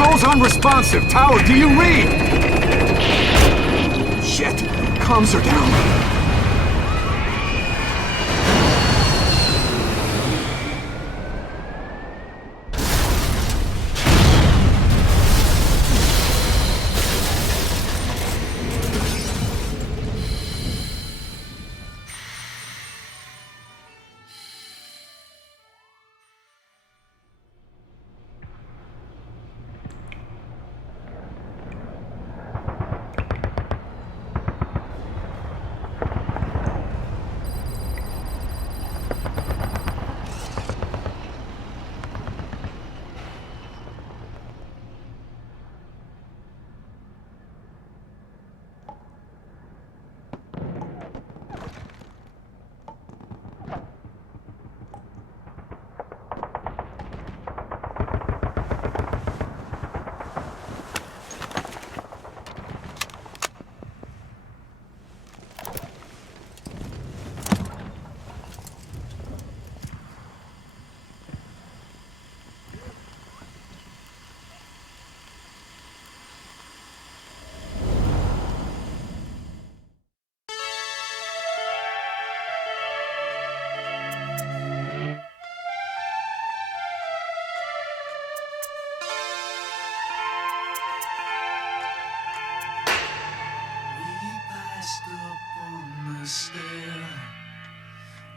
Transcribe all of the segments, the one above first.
Controls unresponsive. Tower, do you read? Shit. Comms are down.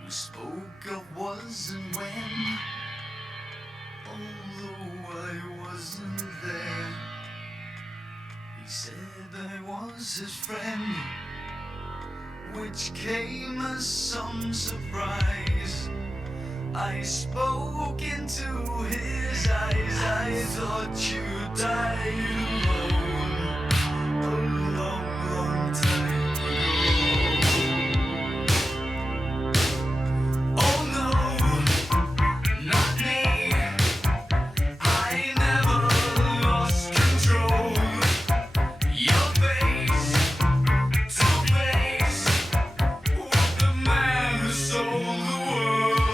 We spoke of was and when, although I wasn't there. He said I was his friend, which came as some surprise. I spoke into his eyes. I thought you died alone a long, long time ago. Oh no, not me. I never lost control. Your face to face with the man who sold the world.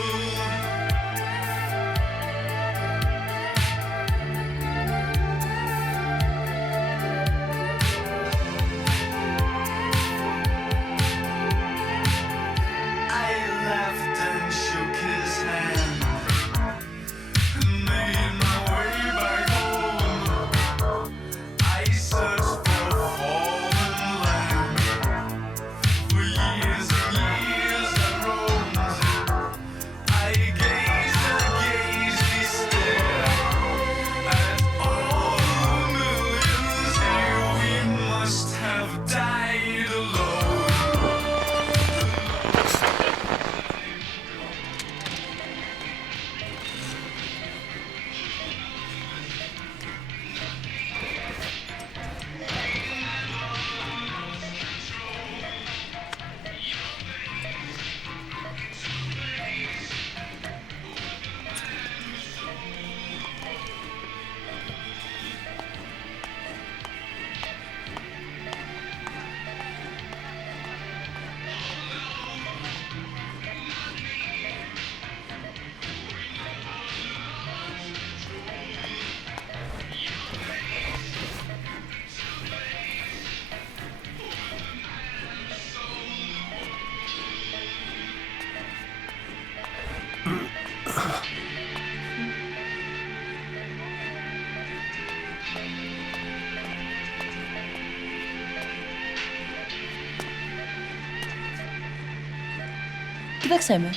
Kde chcemy?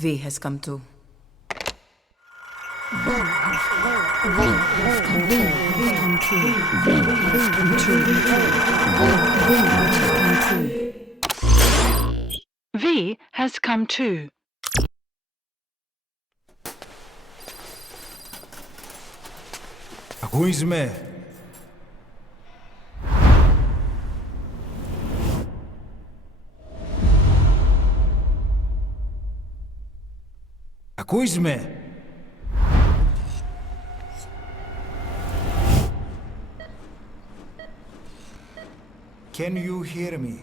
V has come to. V has come too. Ακούεις με? Ακούεις με? Can you hear me?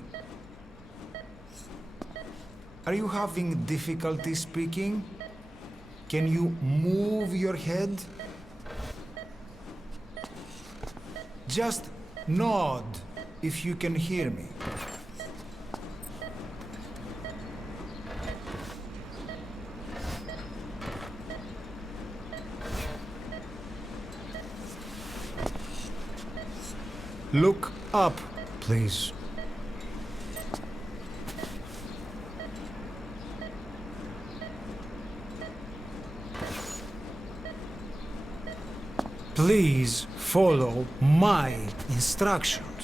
Are you having difficulty speaking? Can you move your head? Just nod if you can hear me. Look up, please. Please follow my instructions.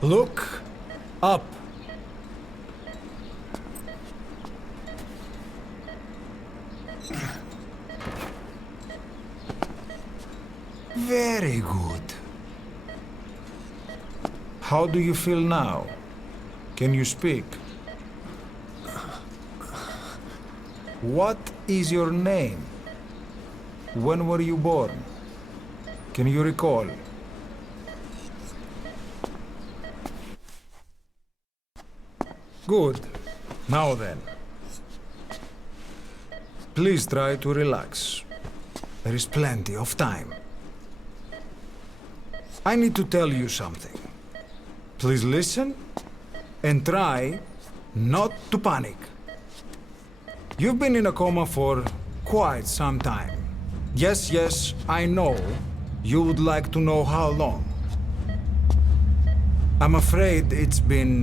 Look up. Very good. How do you feel now? Can you speak? What is your name? When were you born? Can you recall? Good. Now then. Please try to relax. There is plenty of time. I need to tell you something. Please listen and try not to panic. You've been in a coma for quite some time. Yes, I know you would like to know how long. I'm afraid it's been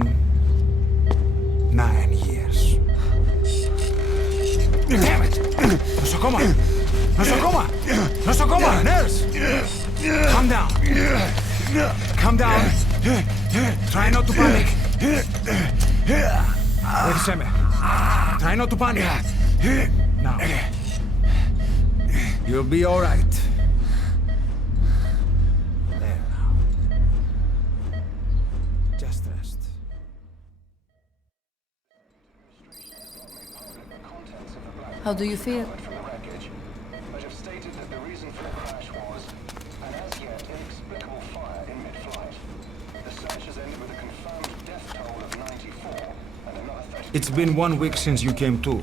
9 years. Damn it! Nosocoma! Nosocoma! Nosocoma! Nurse! Calm down. Calm down. Try not to panic. Έριξε με. Try not to panic. Now. You'll be all right. There now. Just rest. How do you feel? It's been 1 week since you came to.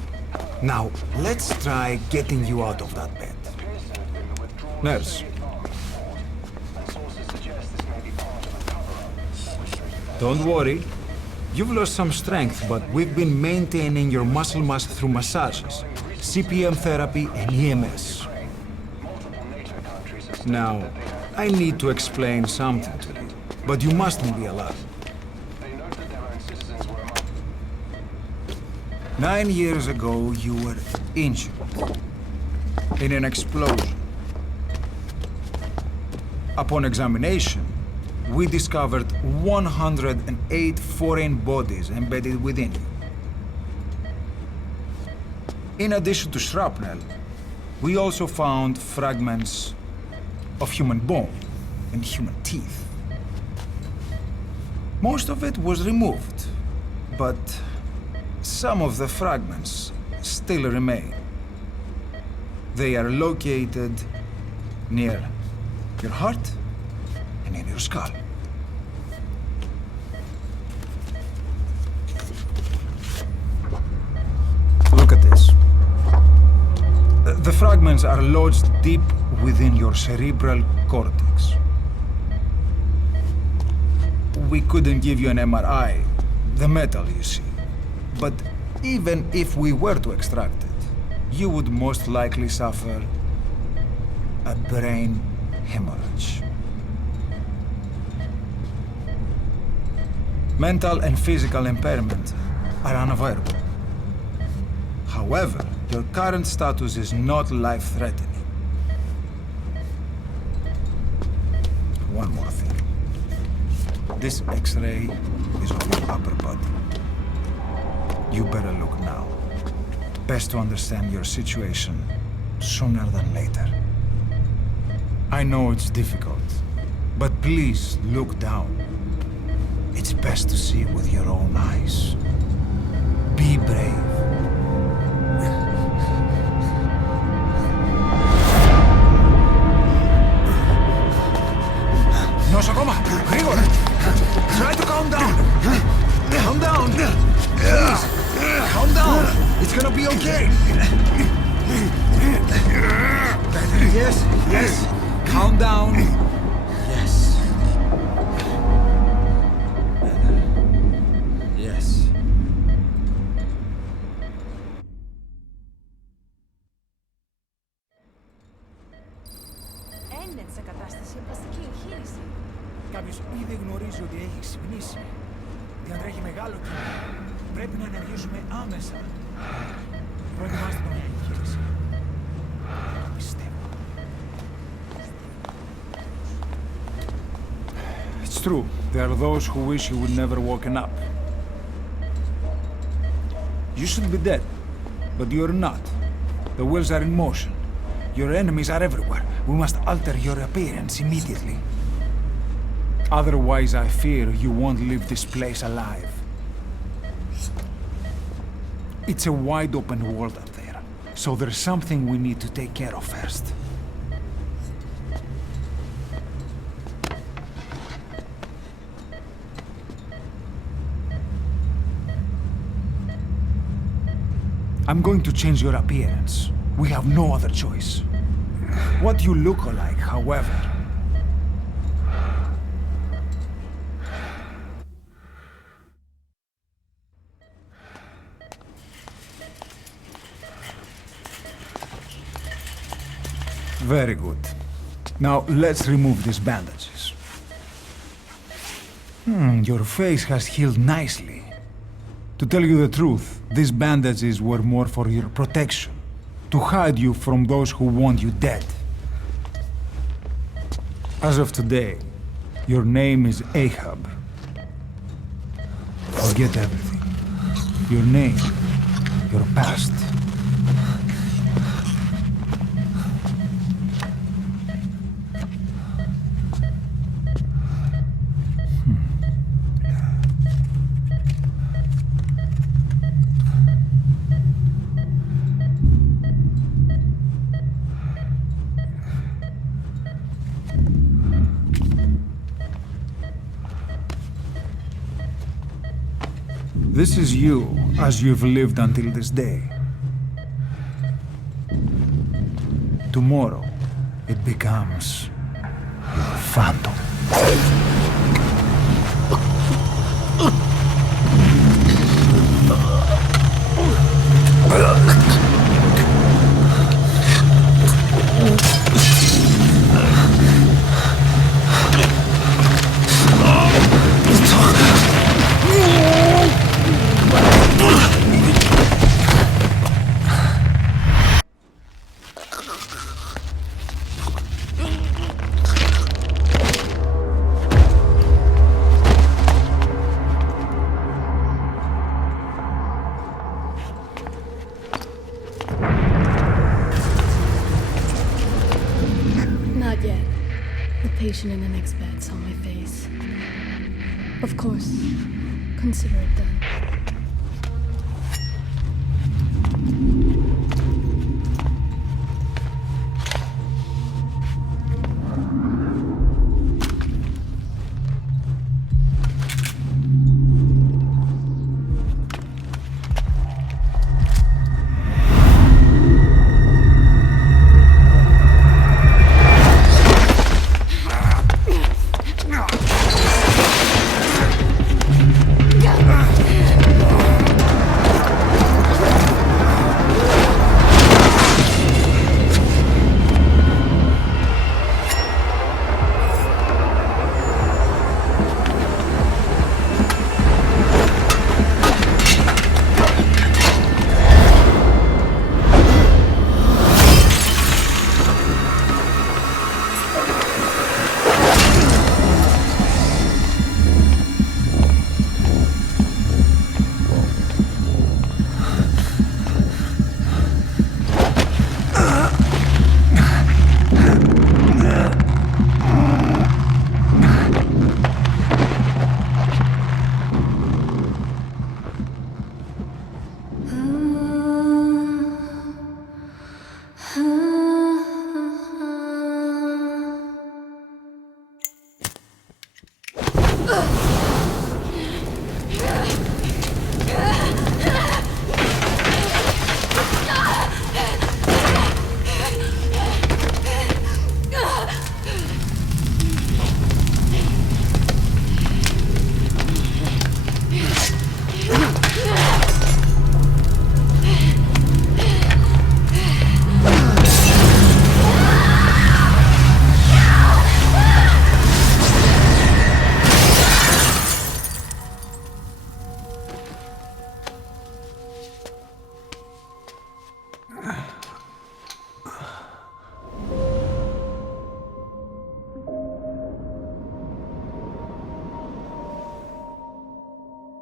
Now, let's try getting you out of that bed. Nurse. Don't worry. You've lost some strength, but we've been maintaining your muscle mass through massages, CPM therapy, and EMS. Now, I need to explain something to you, but you mustn't be alarmed. 9 years ago, you were injured in an explosion. Upon examination, we discovered 108 foreign bodies embedded within you. In addition to shrapnel, we also found fragments of human bone and human teeth. Most of it was removed, but some of the fragments still remain. They are located near your heart and in your skull. Look at this. The fragments are lodged deep within your cerebral cortex. We couldn't give you an MRI, the metal, you see. But even if we were to extract it, you would most likely suffer a brain hemorrhage. Mental and physical impairment are unavoidable. However, your current status is not life-threatening. One more thing. This X-ray is of your upper body. You better look now. Best to understand your situation sooner than later. I know it's difficult, but please look down. It's best to see with your own eyes. Be brave. Nosokoma, Grigor! Try to calm down! Calm down! Please! Calm down! It's gonna be okay! Yes, yes! Calm down! Yes. Yes. Έννεν σε κατάσταση πλαστική εγχείρηση. Κάποιος ήδη γνωρίζει ότι έχει ξυπνήσει. Διατρέχει μεγάλο κίνημα. Πρέπει να ενεργήσουμε άμεσα. Προετοιμάστε τον για εγχείρηση. Το πιστεύω. It's true. There are those who wish you would never woken up. You should be dead, but you're not. The wheels are in motion. Your enemies are everywhere. We must alter your appearance immediately. Otherwise, I fear you won't leave this place alive. It's a wide open world up there, so there's something we need to take care of first. I'm going to change your appearance. We have no other choice. What you look like, however. Very good. Now let's remove these bandages. Your face has healed nicely. To tell you the truth, these bandages were more for your protection, to hide you from those who want you dead. As of today, your name is Ahab. Forget everything. Your name, your past. This is you, as you've lived until this day. Tomorrow, it becomes your phantom. Patient in the next bed saw my face. Of course, consider it done.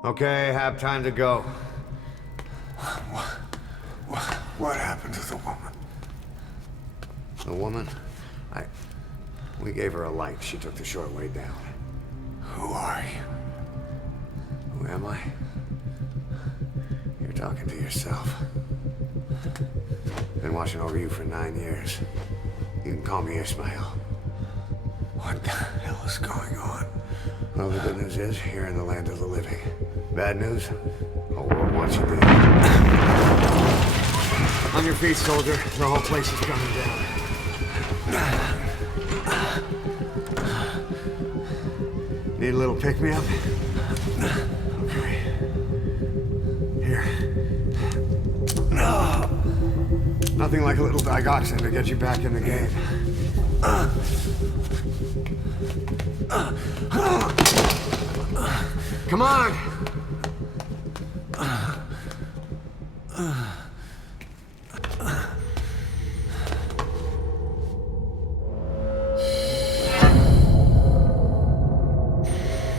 Okay, have time to go. What happened to the woman? The woman? We gave her a light. She took the short way down. Who are you? Who am I? You're talking to yourself. Been watching over you for 9 years. You can call me Ismail. What the hell is going on? Well, the good news is, you're in the land of the living. Bad news? Whole world wants you dead. On your feet, soldier. The whole place is coming down. Need a little pick-me-up? Okay. Here. Nothing like a little digoxin to get you back in the game. Come on!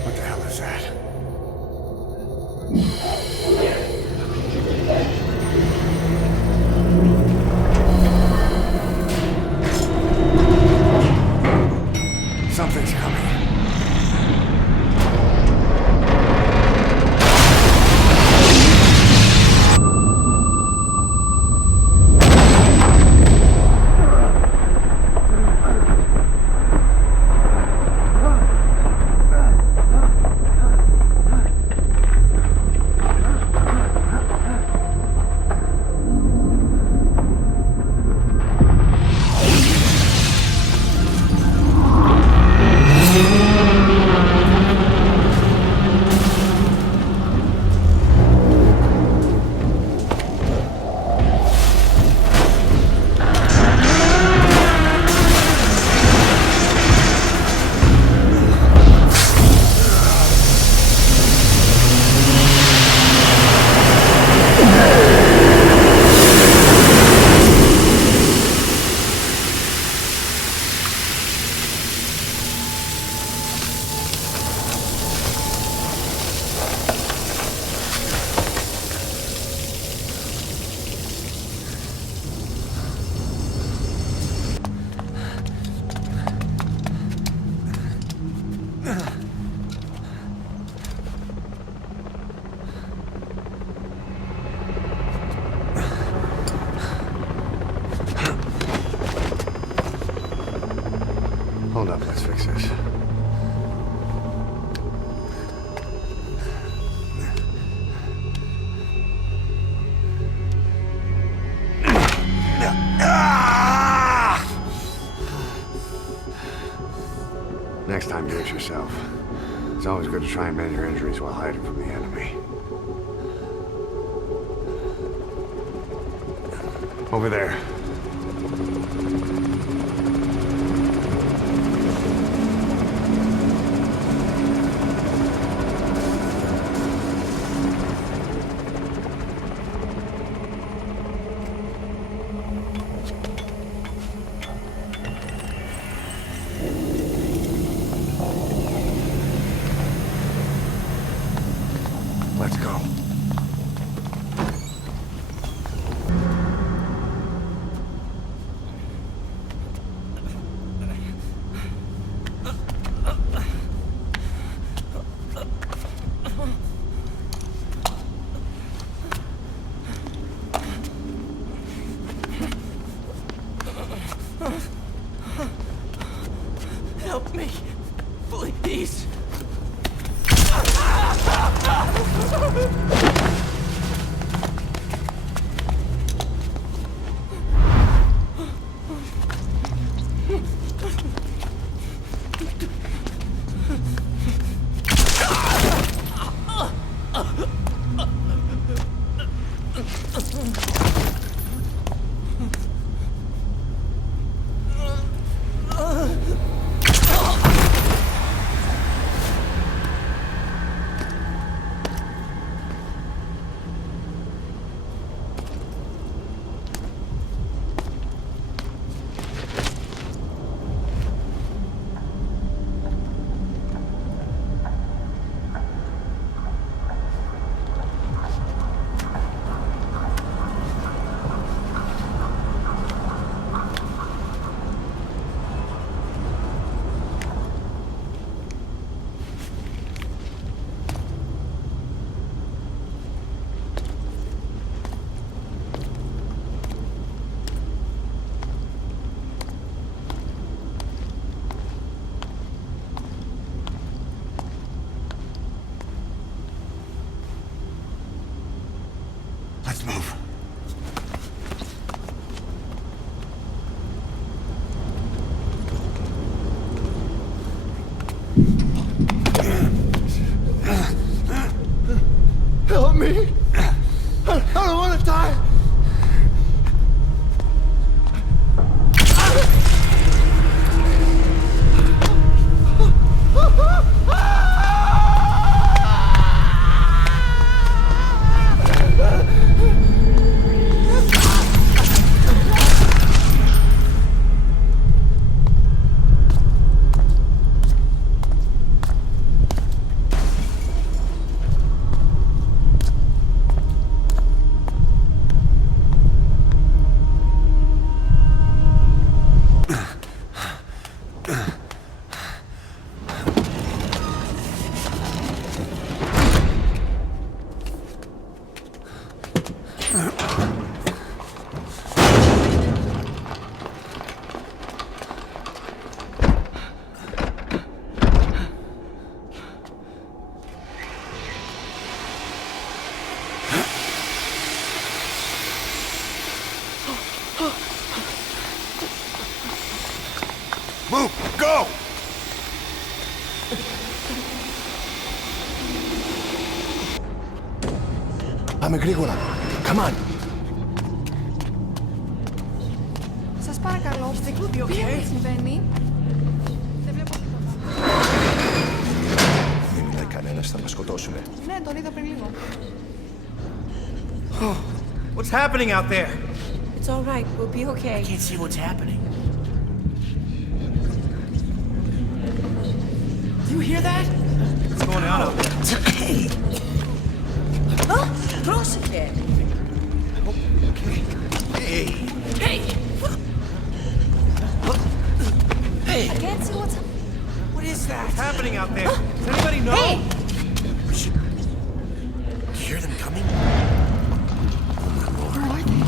What the hell is that? Something's coming. Hold up, let's fix this. Next time, do it yourself. It's always good to try and mend your injuries while hiding from the enemy. Over there. Let's go. Help me, please. Let's move. Help me! I don't want to die! Move! Go! Πάμε γρήγορα. Come on. Σας παρακαλώ, τι συμβαίνει? Δεν βλέπω τίποτα. Μην μιλάει κανένας, θα μας σκοτώσουνε. Ναι, τον είδα πριν λίγο. What's happening out there? It's all right, we'll be okay. I can't see what's happening. Do you hear that? What's going on out there? Πρόσεχε! Hey! Hey! Hey! I can't see what's... What is that? What's happening out there? Does anybody know? Hey! We should... Do you hear them coming? Where are they?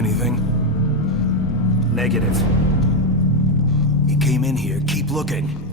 Anything? Negative. He came in here. Keep looking.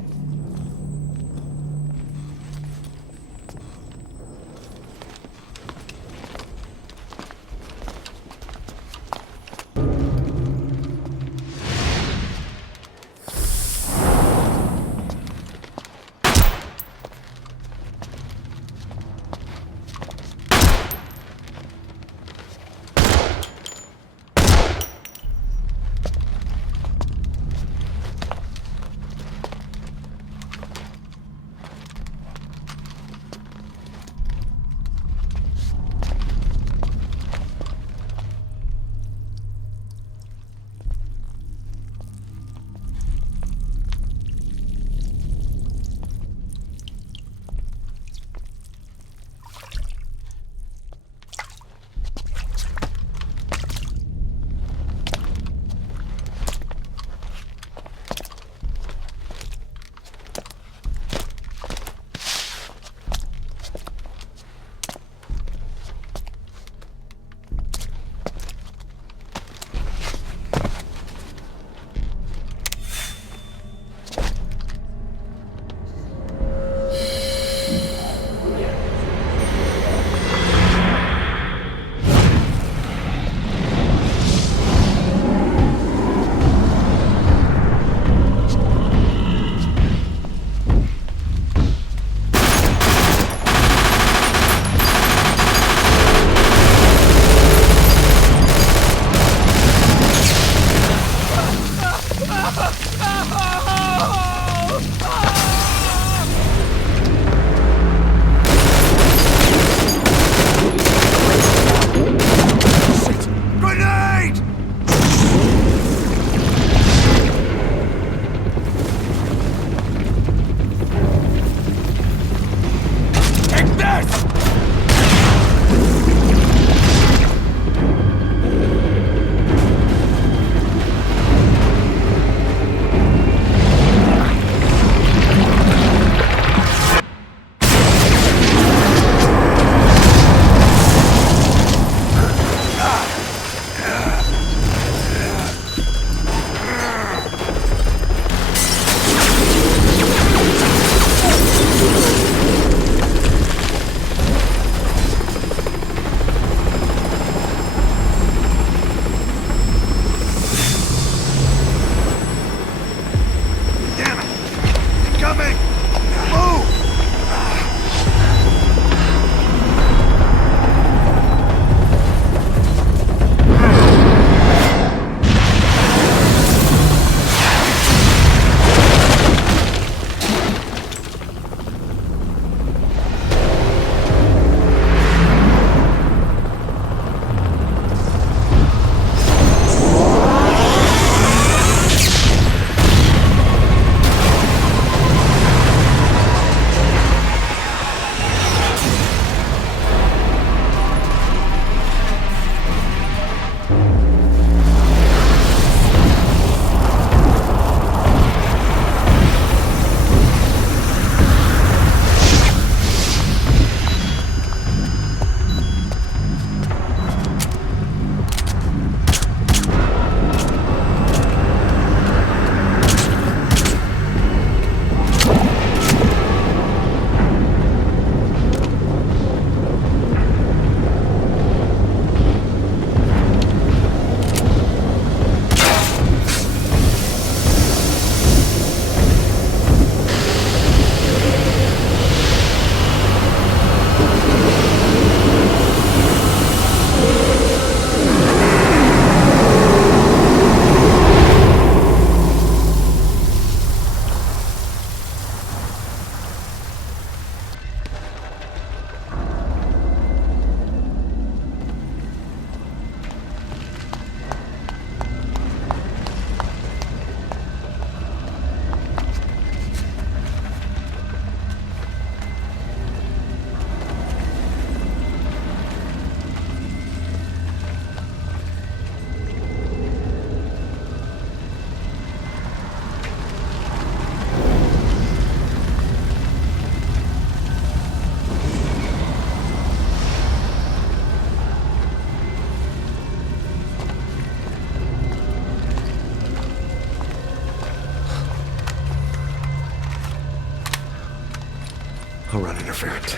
I'll run interference.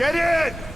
Get in!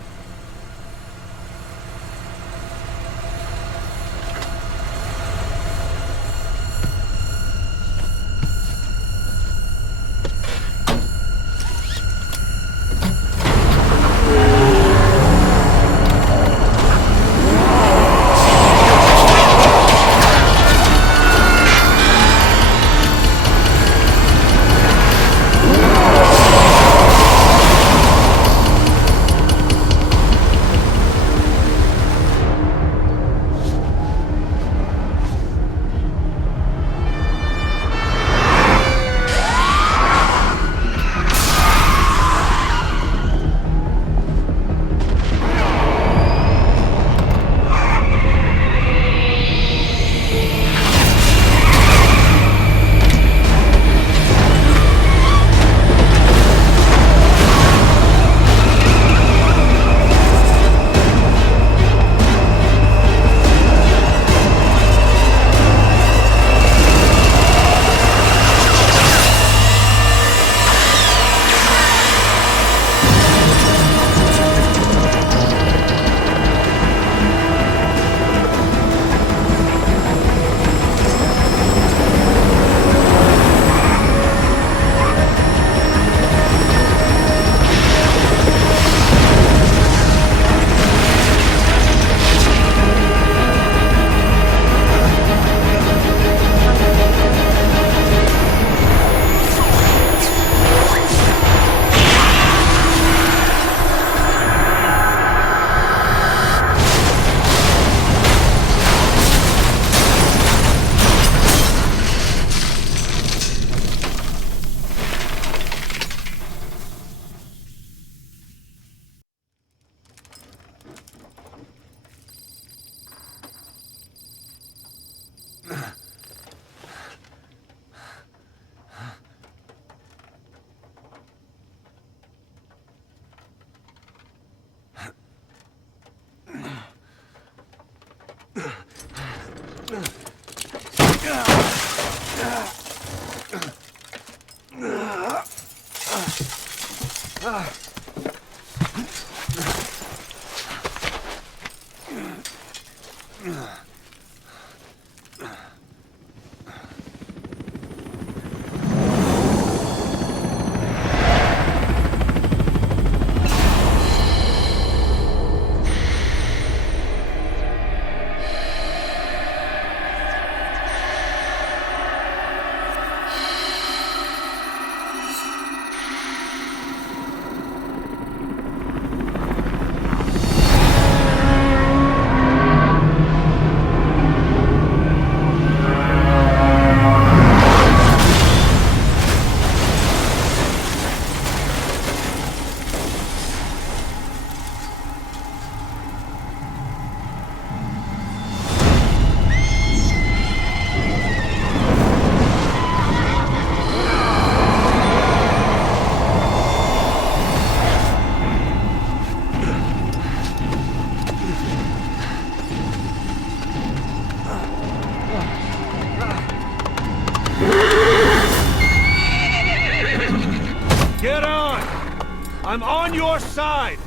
I'm on your side!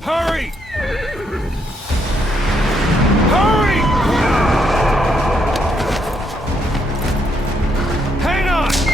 Hurry! Hurry! Hang on!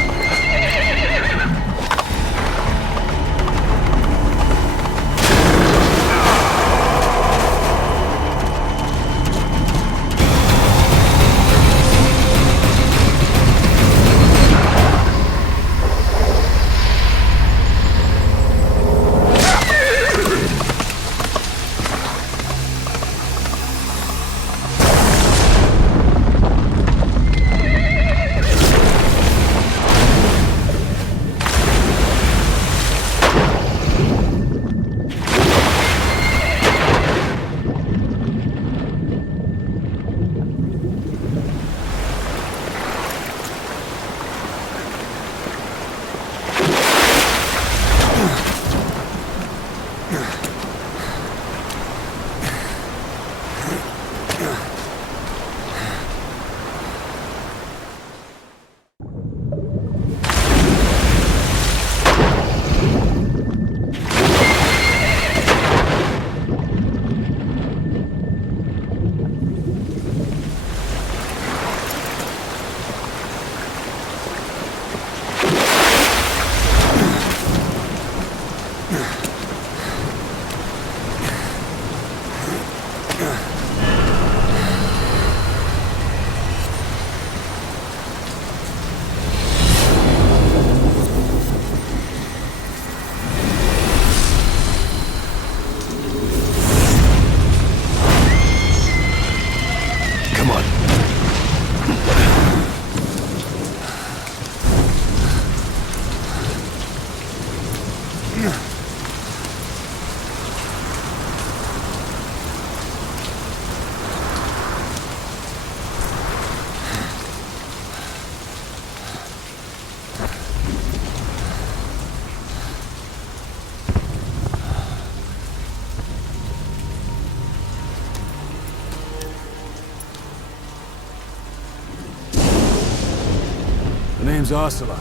name's Ocelot.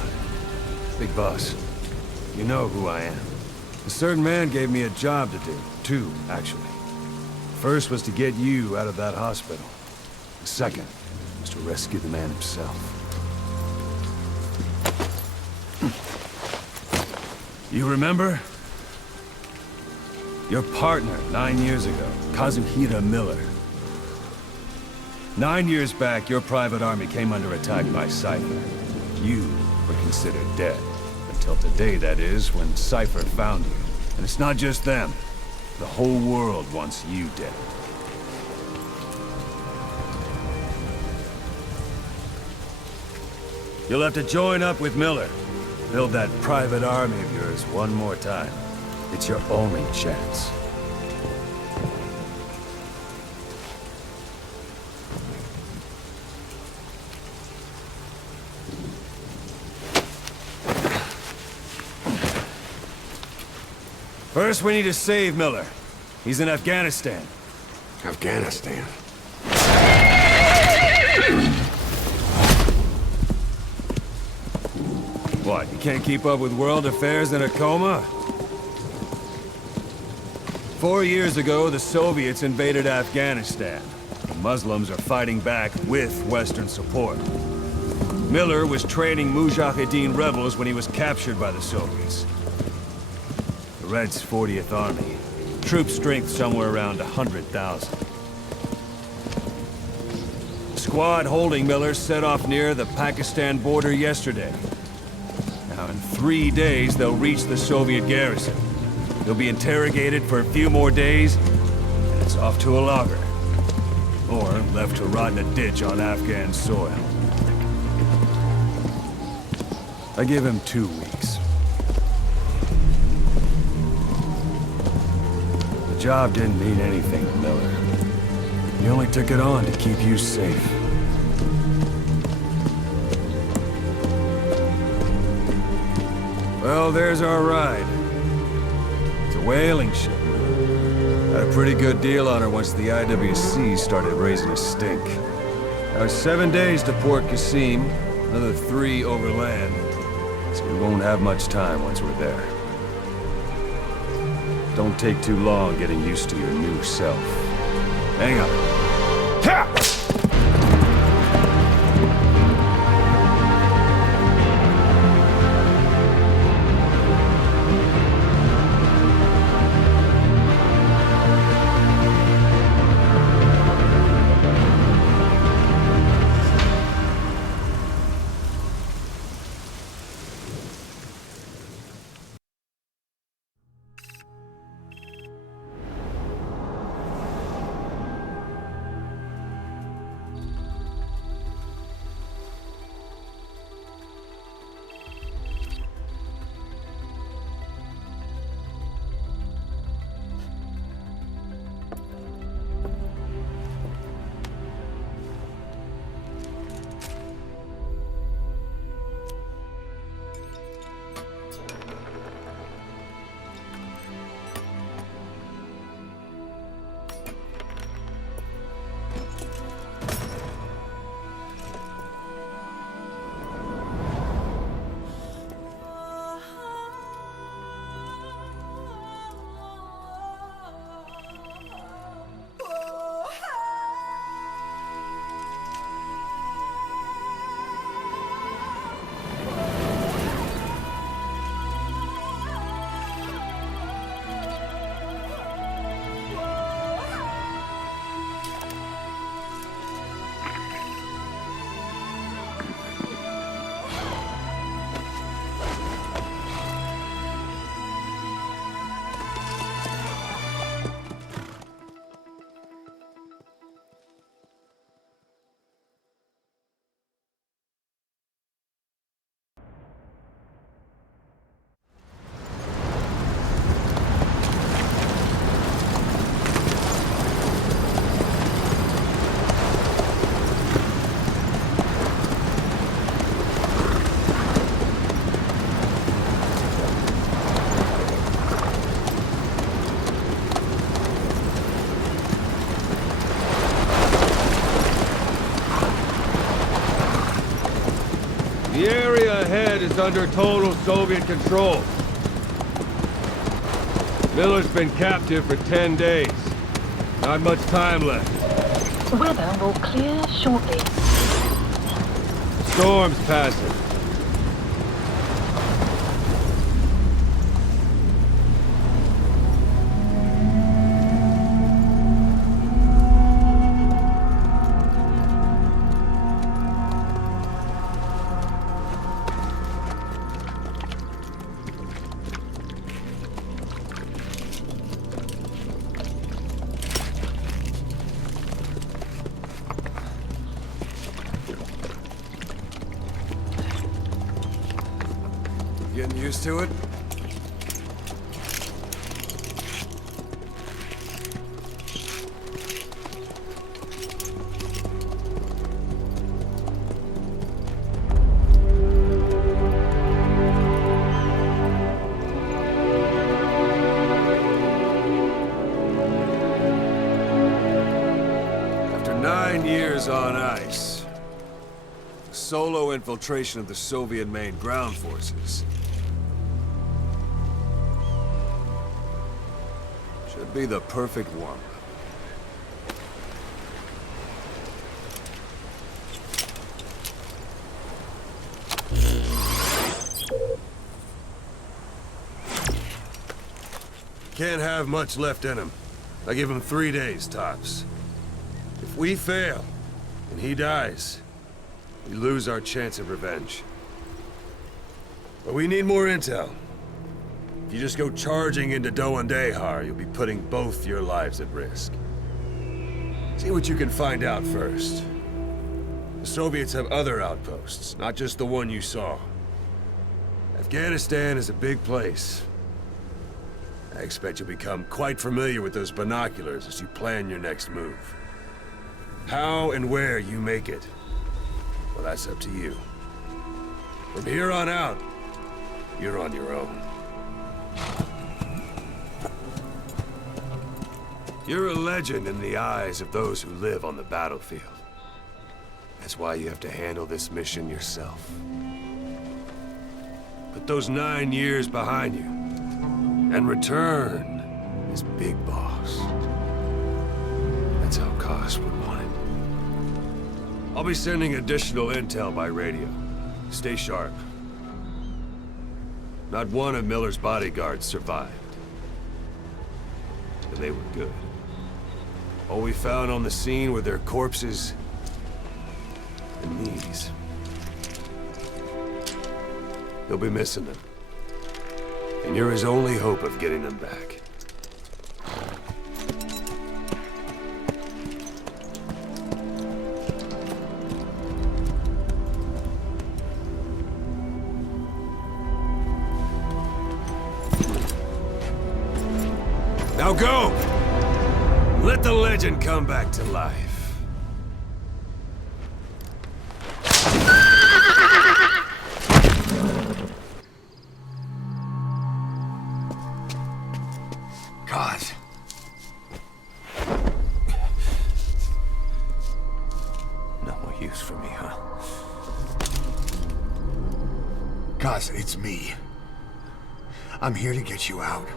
Big boss. You know who I am. A certain man gave me a job to do. Two, actually. First was to get you out of that hospital. The second was to rescue the man himself. You remember? Your partner 9 years ago, Kazuhira Miller. 9 years back, your private army came under attack by Cypher. You were considered dead. Until today, that is, when Cypher found you. And it's not just them. The whole world wants you dead. You'll have to join up with Miller. Build that private army of yours one more time. It's your only chance. First, we need to save Miller. He's in Afghanistan. Afghanistan. What, you can't keep up with world affairs in a coma? 4 years ago, the Soviets invaded Afghanistan. The Muslims are fighting back with Western support. Miller was training Mujahideen rebels when he was captured by the Soviets. The Reds' 40th Army. Troop strength somewhere around 100,000. The squad holding Miller set off near the Pakistan border yesterday. Now, in 3 days, they'll reach the Soviet garrison. They'll be interrogated for a few more days, and it's off to a lager. Or left to rot in a ditch on Afghan soil. I give him 2 weeks. The job didn't mean anything to Miller. He only took it on to keep you safe. Well, there's our ride. It's a whaling ship. Had a pretty good deal on her once the IWC started raising a stink. Now it's 7 days to Port Qasim, another 3 overland. So we won't have much time once we're there. Don't take too long getting used to your new self. Hang on. Ha! is under total Soviet control. Miller's been captive for 10 days. Not much time left. Weather will clear shortly. Storm's passing. Getting used to it? After 9 years on ice, solo infiltration of the Soviet main ground forces should be the perfect warm-up. Can't have much left in him. I give him 3 days, tops. If we fail, and he dies, we lose our chance of revenge. But we need more intel. If you just go charging into Dehar, you'll be putting both your lives at risk. See what you can find out first. The Soviets have other outposts, not just the one you saw. Afghanistan is a big place. I expect you'll become quite familiar with those binoculars as you plan your next move. How and where you make it, well, that's up to you. From here on out, you're on your own. You're a legend in the eyes of those who live on the battlefield. That's why you have to handle this mission yourself. Put those 9 years behind you, and return as Big Boss. That's how Koss would want it. I'll be sending additional intel by radio. Stay sharp. Not one of Miller's bodyguards survived. And they were good. All we found on the scene were their corpses and knees. You'll be missing them. And you're his only hope of getting them back. Now go! Let the legend come back to life. God. No more use for me, huh? Cos, it's me. I'm here to get you out.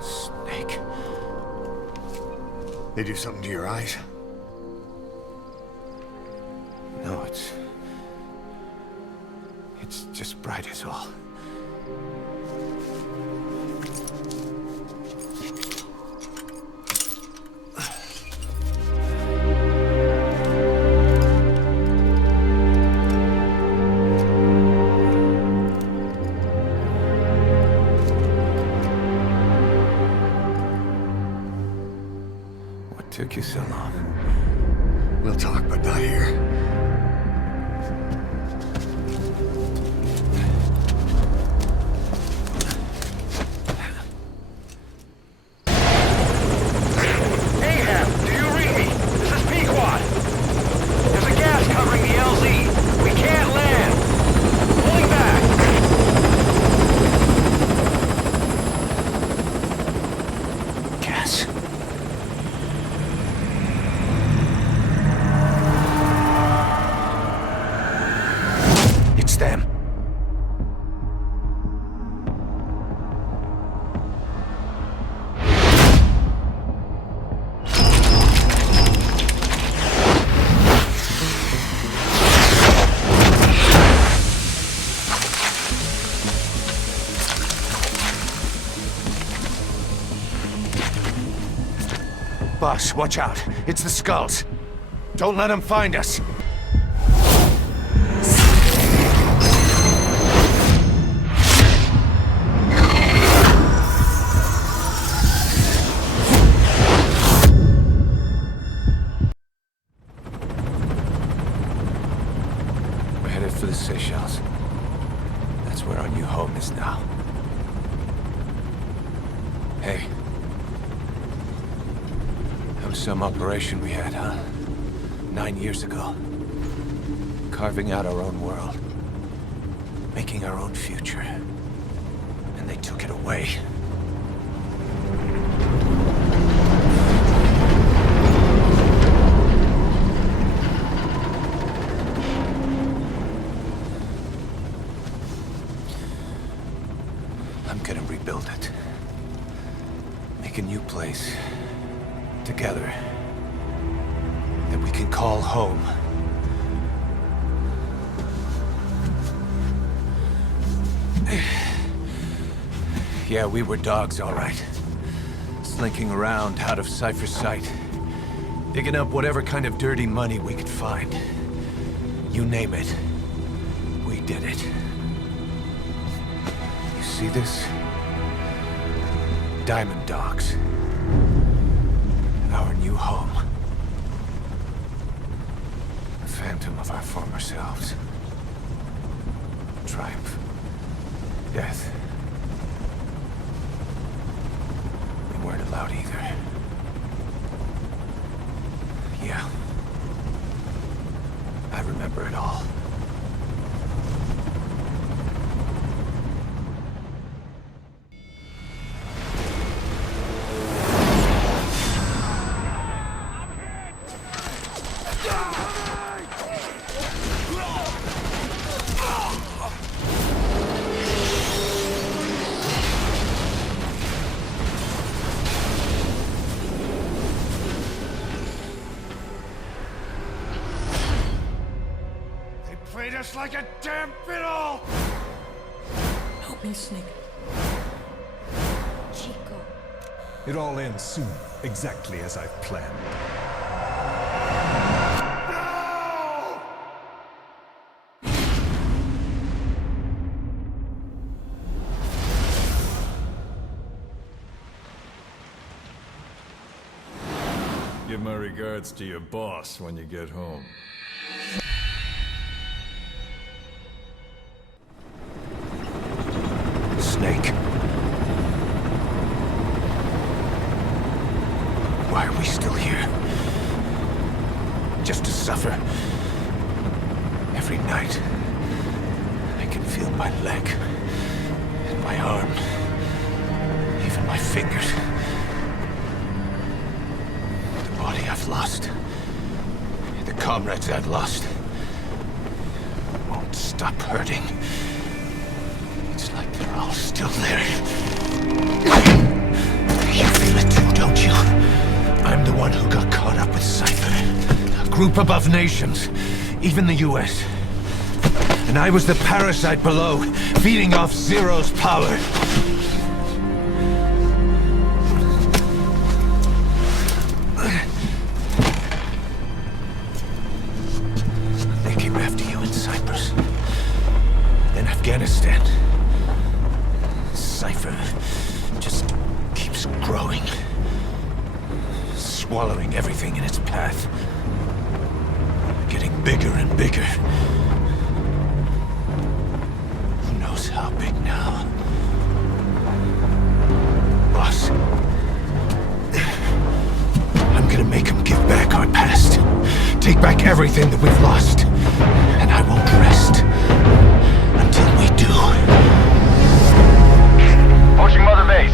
Snake. They do something to your eyes? No, it's just bright as all. Took you so long. We'll talk, but not here. Boss, watch out. It's the skulls. Don't let them find us. We're headed for the Seychelles. That's where our new home is now. Hey. That was some operation we had, huh? 9 years ago. Carving out our own world. Making our own future. And they took it away. I'm gonna rebuild it. Make a new place. Together. That we can call home. Yeah, we were dogs, all right. Slinking around out of Cypher's sight. Digging up whatever kind of dirty money we could find. You name it. We did it. You see this? Diamond Dogs. Our new home. A phantom of our former selves. Triumph. Death. We weren't allowed either. Yeah. I remember it all. Treat us like a damn fiddle! Help me, Snake. Chico. It all ends soon, exactly as I've planned. Give my regards to your boss when you get home. Snake. Why are we still here? Just to suffer? Every night, I can feel my leg, and my arm, even my fingers. The body I've lost, the comrades I've lost, won't stop hurting. It's like they're all still there. You feel it too, don't you? I'm the one who got caught up with Cypher. A group above nations, even the US. And I was the parasite below, feeding off Zero's power. They came after you in Cyprus. Then Afghanistan. Cypher just keeps growing. Swallowing everything in its path. Getting bigger and bigger. Who knows how big now? Boss. I'm gonna make him give back our past. Take back everything that we've lost. And I won't rest until we do. Approaching Mother Base.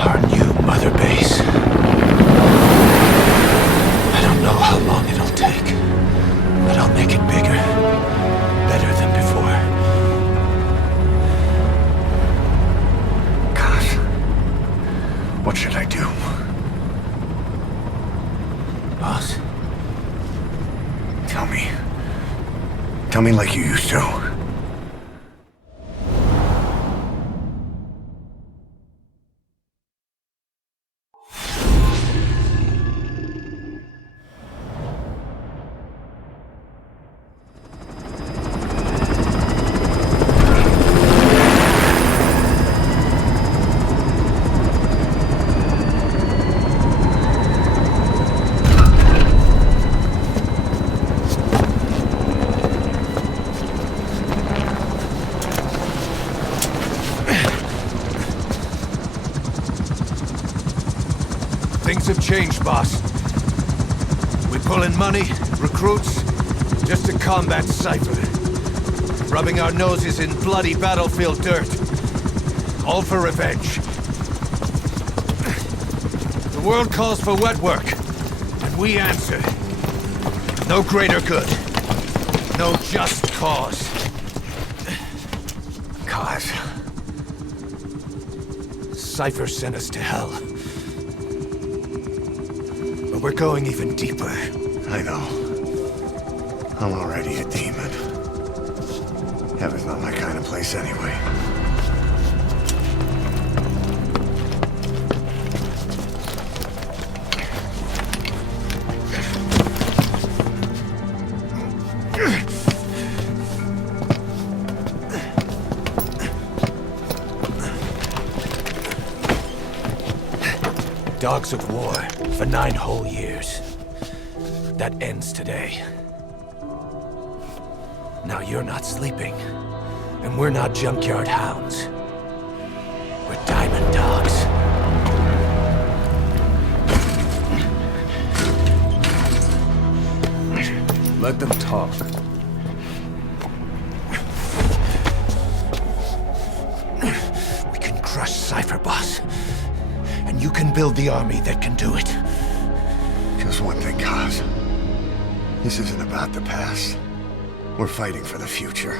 Our new Mother Base. I don't know how long it'll take, but I'll make it bigger. Better than before. God. What should I do? Boss? Tell me. Tell me like you used to. Things have changed, boss. We pull in money, recruits, just to combat Cypher. Rubbing our noses in bloody battlefield dirt. All for revenge. The world calls for wet work, and we answer. No greater good. No just cause. Cause. Cypher sent us to hell. But we're going even deeper. I know. I'm already a demon. Heaven's not my kind of place anyway. Dogs of war for 9 whole years. That ends today. Now you're not sleeping, and we're not junkyard hounds. We're diamond dogs. Let them talk. We can crush Cypher, boss. And you can build the army that can do it. Just one thing, Kaz. This isn't about the past. We're fighting for the future.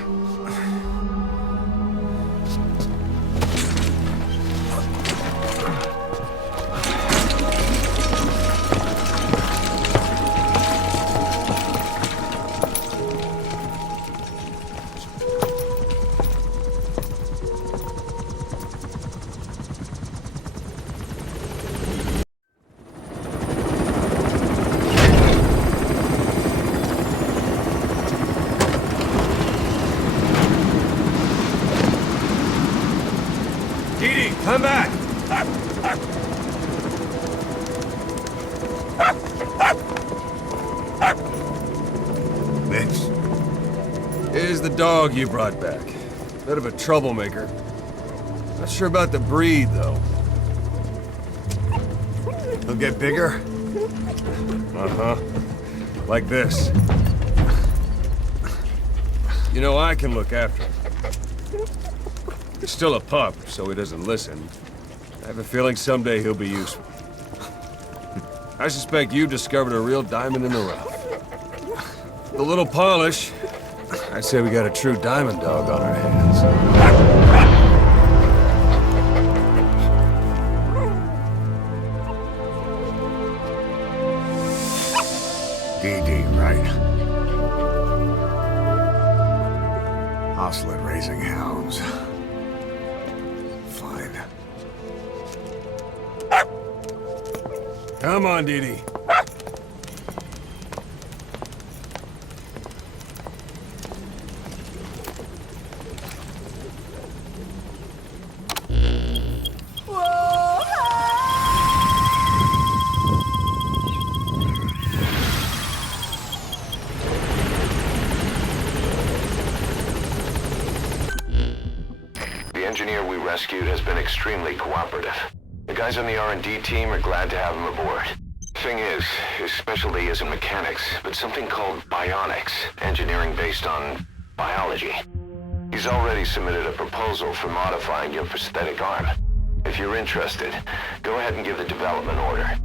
Come back! Vince. Here's the dog you brought back. Bit of a troublemaker. Not sure about the breed, though. He'll get bigger? Uh-huh. Like this. You know, I can look after him. He's still a pup, so he doesn't listen. I have a feeling someday he'll be useful. I suspect you've discovered a real diamond in the rough. With a little polish, I'd say we got a true diamond dog on our hands. DD, right? Hostile at raising hounds. Fine. Come on, Dee Dee. The engineer we rescued has been extremely cooperative. The guys on the R&D team are glad to have him aboard. Thing is, his specialty isn't mechanics, but something called bionics, engineering based on biology. He's already submitted a proposal for modifying your prosthetic arm. If you're interested, go ahead and give the development order.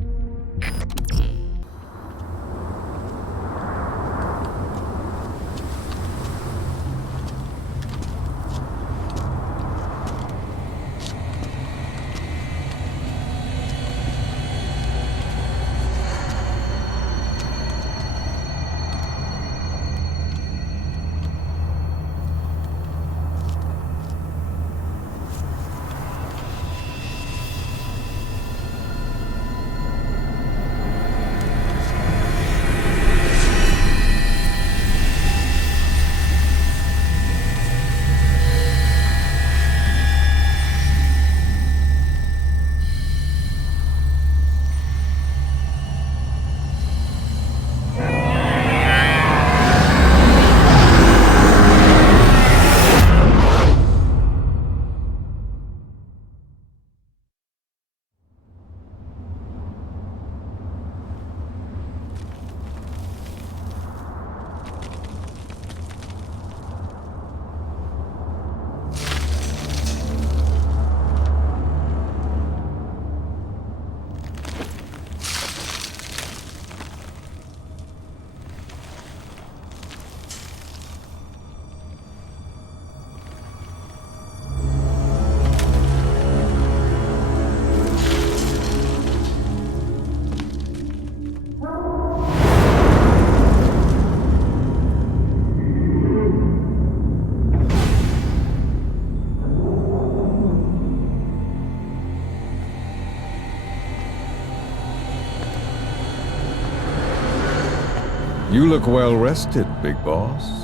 You look well rested, big boss.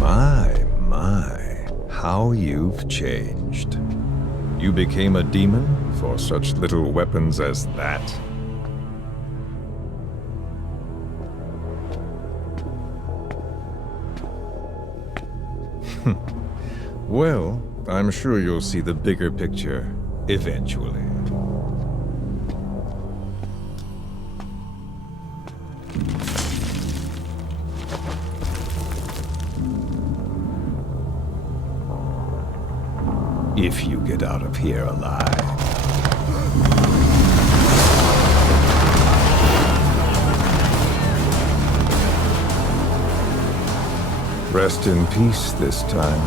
My, how you've changed. You became a demon for such little weapons as that? Well, I'm sure you'll see the bigger picture eventually. If you get out of here alive. Rest in peace this time.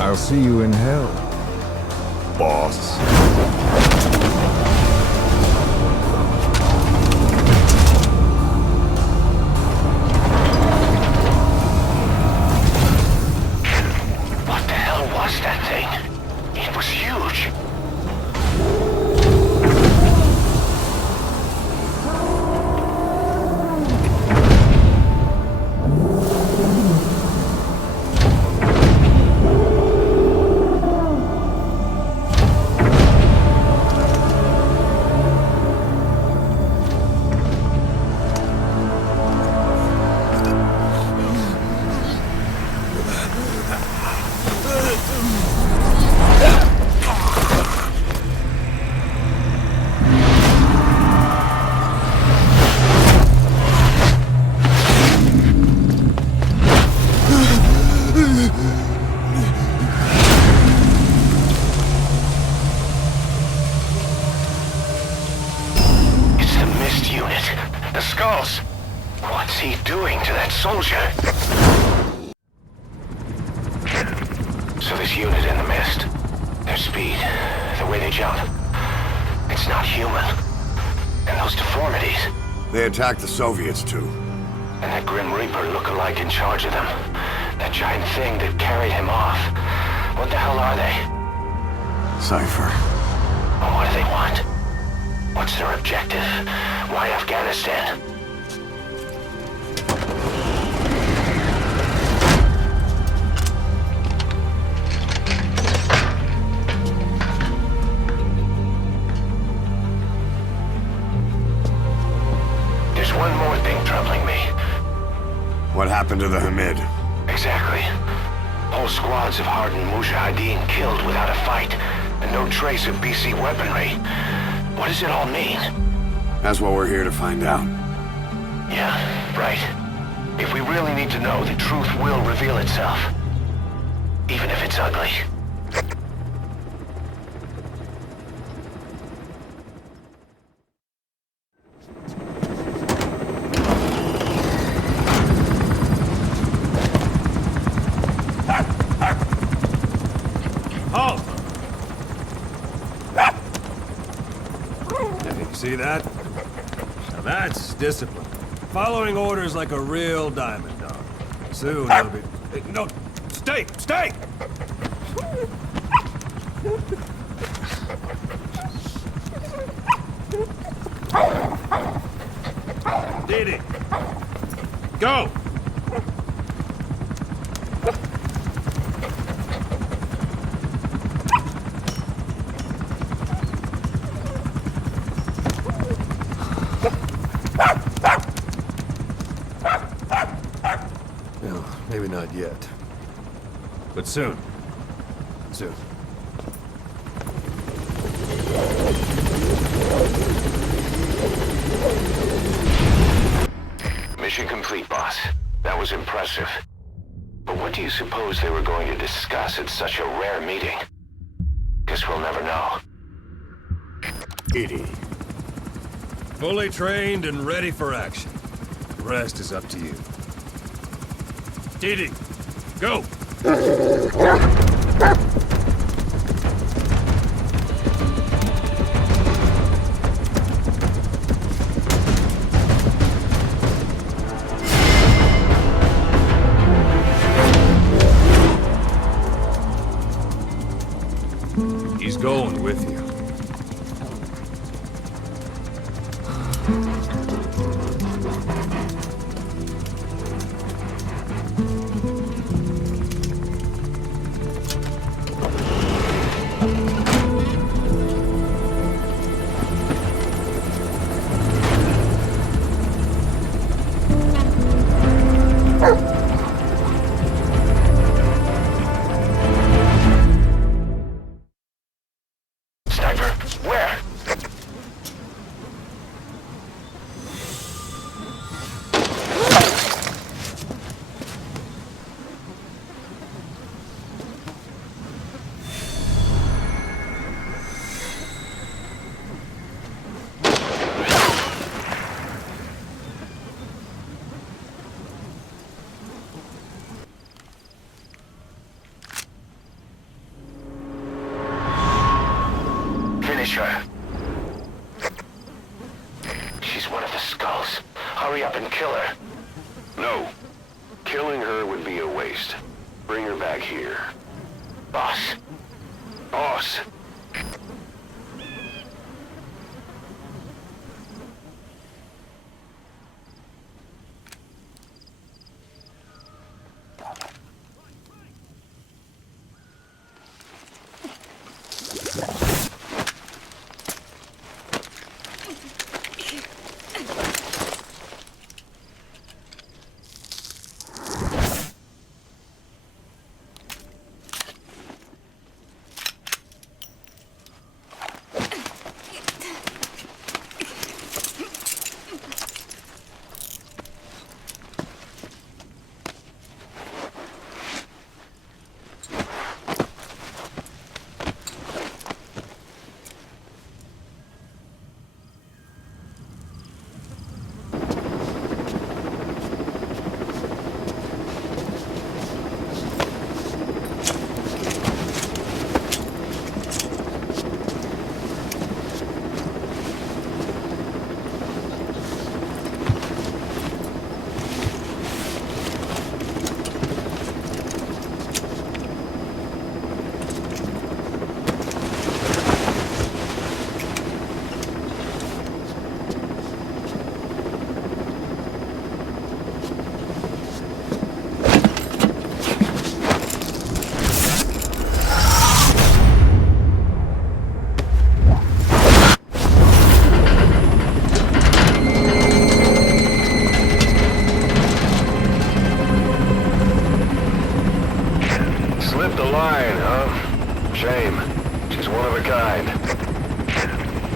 I'll see you in hell, boss. Soldier. So this unit in the mist, their speed, the way they jump, it's not human. And those deformities. They attacked the Soviets too. And that Grim Reaper look-alike in charge of them. That giant thing that carried him off. What the hell are they? Cypher. Well, what do they want? What's their objective? Why Afghanistan? One more thing troubling me. What happened to the Hamid? Exactly. Whole squads of hardened Mujahideen killed without a fight, and no trace of BC weaponry. What does it all mean? That's what we're here to find out. Yeah, right. If we really need to know, the truth will reveal itself. Even if it's ugly. See that? Now that's discipline. Following orders like a real diamond dog. Soon it'll be... Hey, no! Stay! Stay! Didi! Go! No, maybe not yet. But soon. Soon. Mission complete, boss. That was impressive. But what do you suppose they were going to discuss at such a rare meeting? Guess we'll never know. Edie. Fully trained and ready for action. The rest is up to you. Didi, go! He's going with you. Finish her. She's one of the skulls. Hurry up and kill her. No. Killing her would be a waste. Bring her back here. Boss. Boss.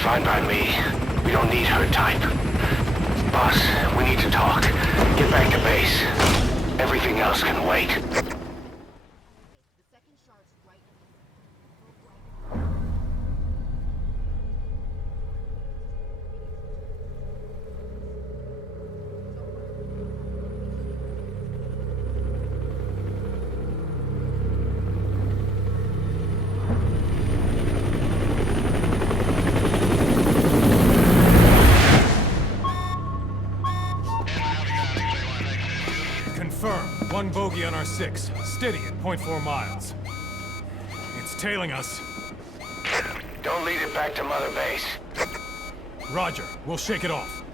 Fine by me. We don't need her type. Boss, we need to talk. Get back to base. Everything else can wait. One bogey on our 6. Steady at 0.4 miles. It's tailing us. Don't lead it back to Mother Base. Roger. We'll shake it off.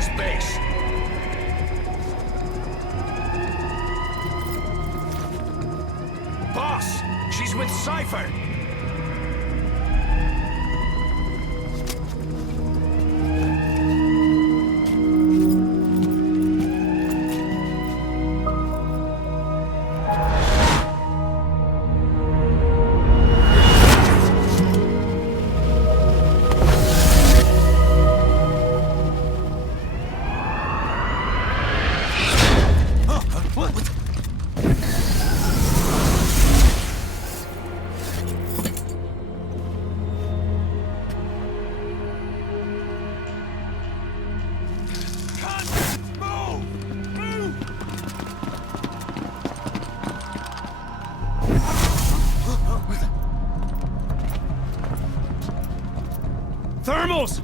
this base. Boss, she's with Cypher. Thermals!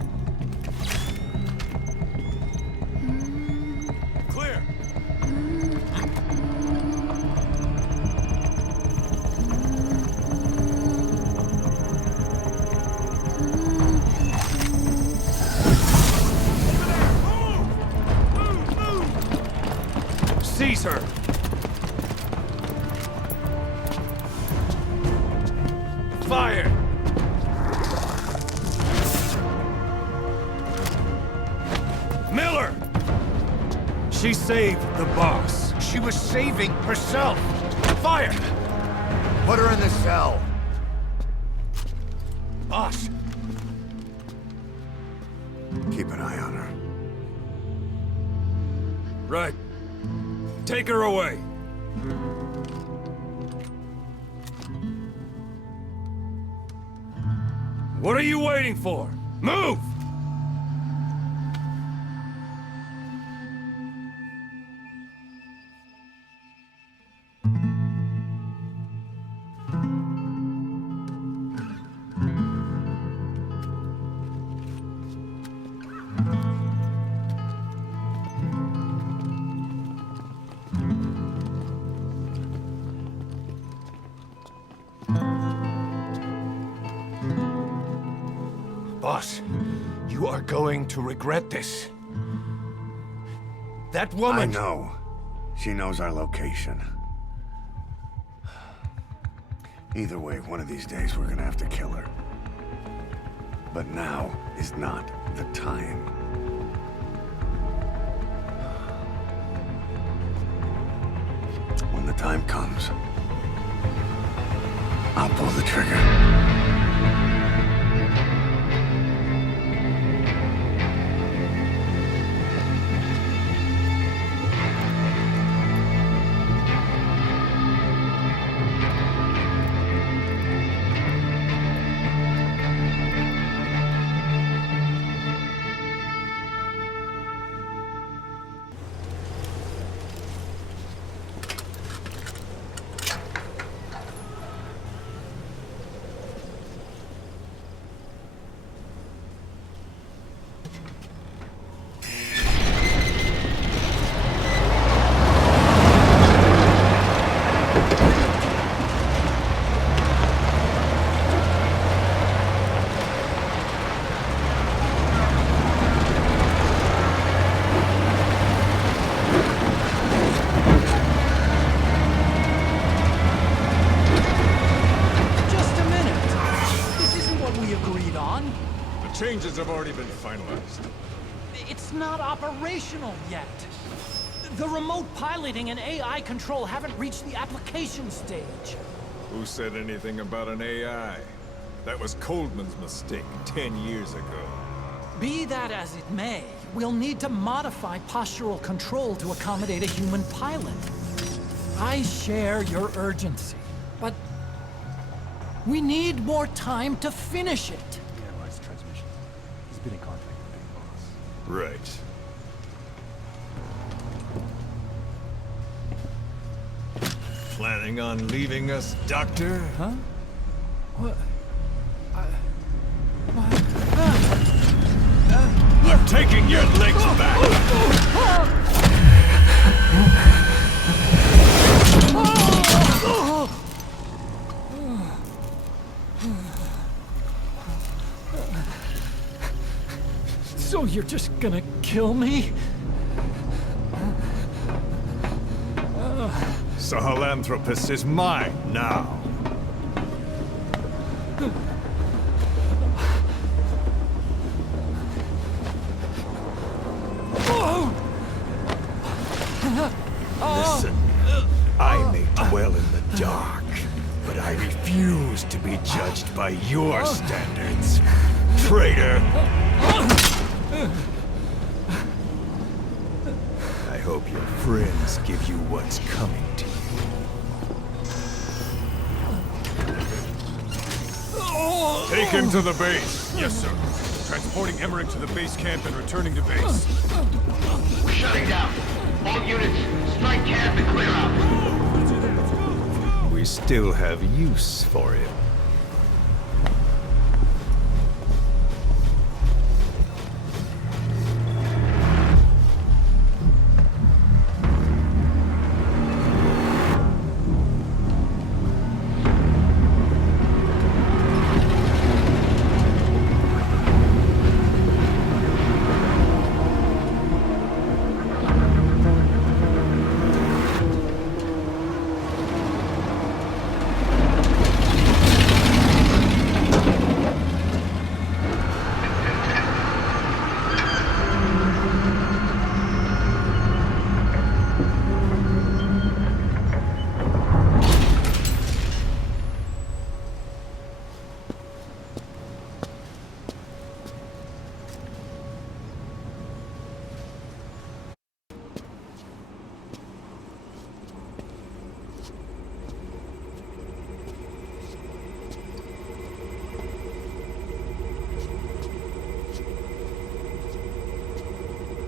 Clear. Seize her! Fire! Miller! She saved the boss. She was saving herself. Fire! Put her in the cell. Boss, Keep an eye on her. Right. Take her away. What are you waiting for? Move! boss, you are going to regret this. That woman... I know. She knows our location. Either way, one of these days we're gonna have to kill her. But now is not the time. When the time comes, I'll pull the trigger. Changes have already been finalized. It's not operational yet. The remote piloting and AI control haven't reached the application stage. Who said anything about an AI? That was Coldman's mistake 10 years ago. Be that as it may, we'll need to modify postural control to accommodate a human pilot. I share your urgency, but we need more time to finish it. Been in contact with Big Boss. Right. Planning on leaving us, Doctor? Huh? What? I'm taking your legs back! So You're just gonna kill me? Sahelanthropus is mine now. Listen, I may dwell in the dark, but I refuse to be judged by your standards, traitor! I hope your friends give you what's coming to you. Take him to the base. Yes, sir. Transporting Emmerich to the base camp and returning to base. We're shutting down. All units, strike camp and clear out. We still have use for him.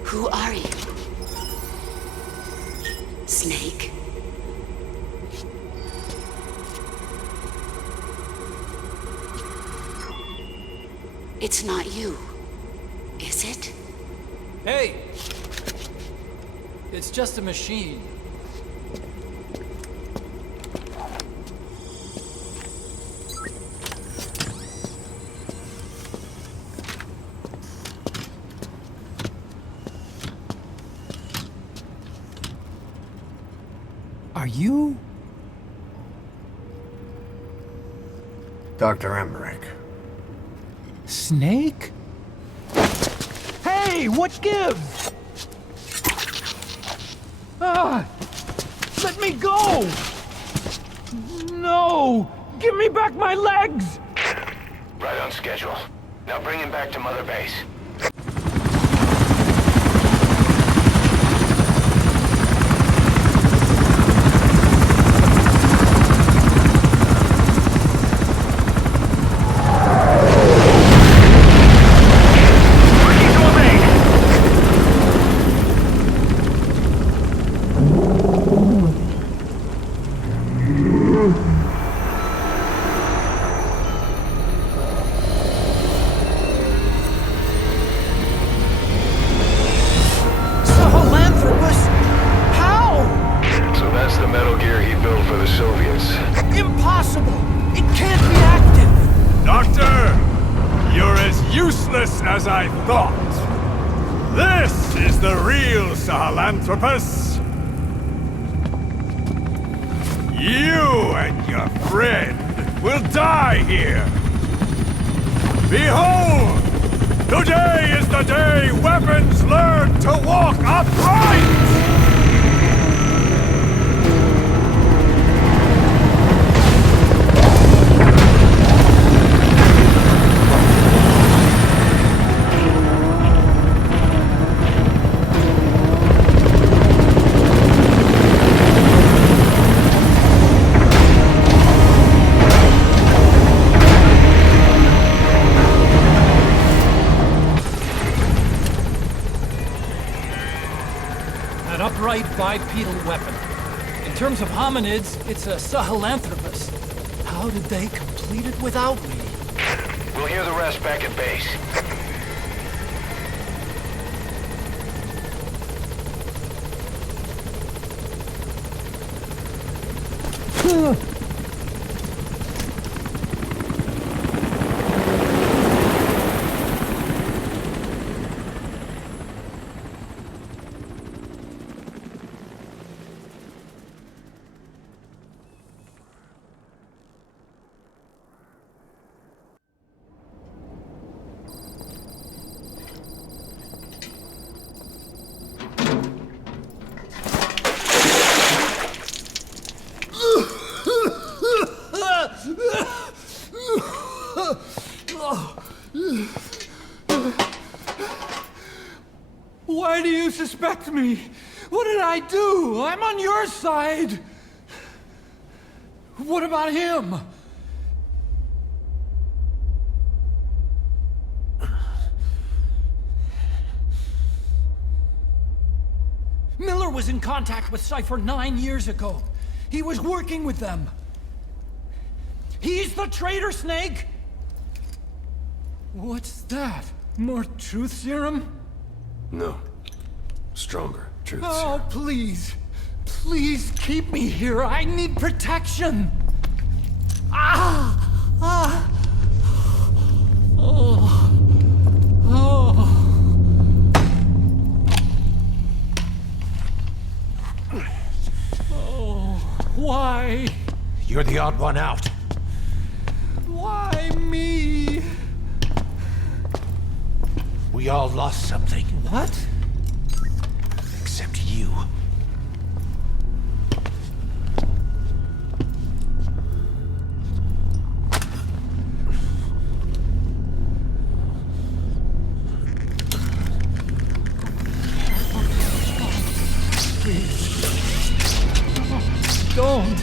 Who are you? Snake? It's not you, is it? Hey! It's just a machine. Are you? Dr. Emmerich. Snake? Hey, what gives? Ah! Let me go! No! Give me back my legs! Right on schedule. Now bring him back to Mother Base. As I thought. This is the real Sahelanthropus. You and your friend will die here. Behold! Today is the day weapons learn to walk upright! Upright bipedal weapon. In terms of hominids, it's a Sahelanthropus. How did they complete it without me? We'll hear the rest back at base. suspect me? What did I do? I'm on your side. What about him? Miller was in contact with Cypher 9 years ago. He was working with them. He's the traitor, Snake! What's that? More truth serum? No. Stronger truth Oh, serum. please. Please keep me here. I need protection. Ah! Ah! Oh. Oh. Oh. Why? You're the odd one out. Why me? We all lost something. What? Except you. Please. Don't.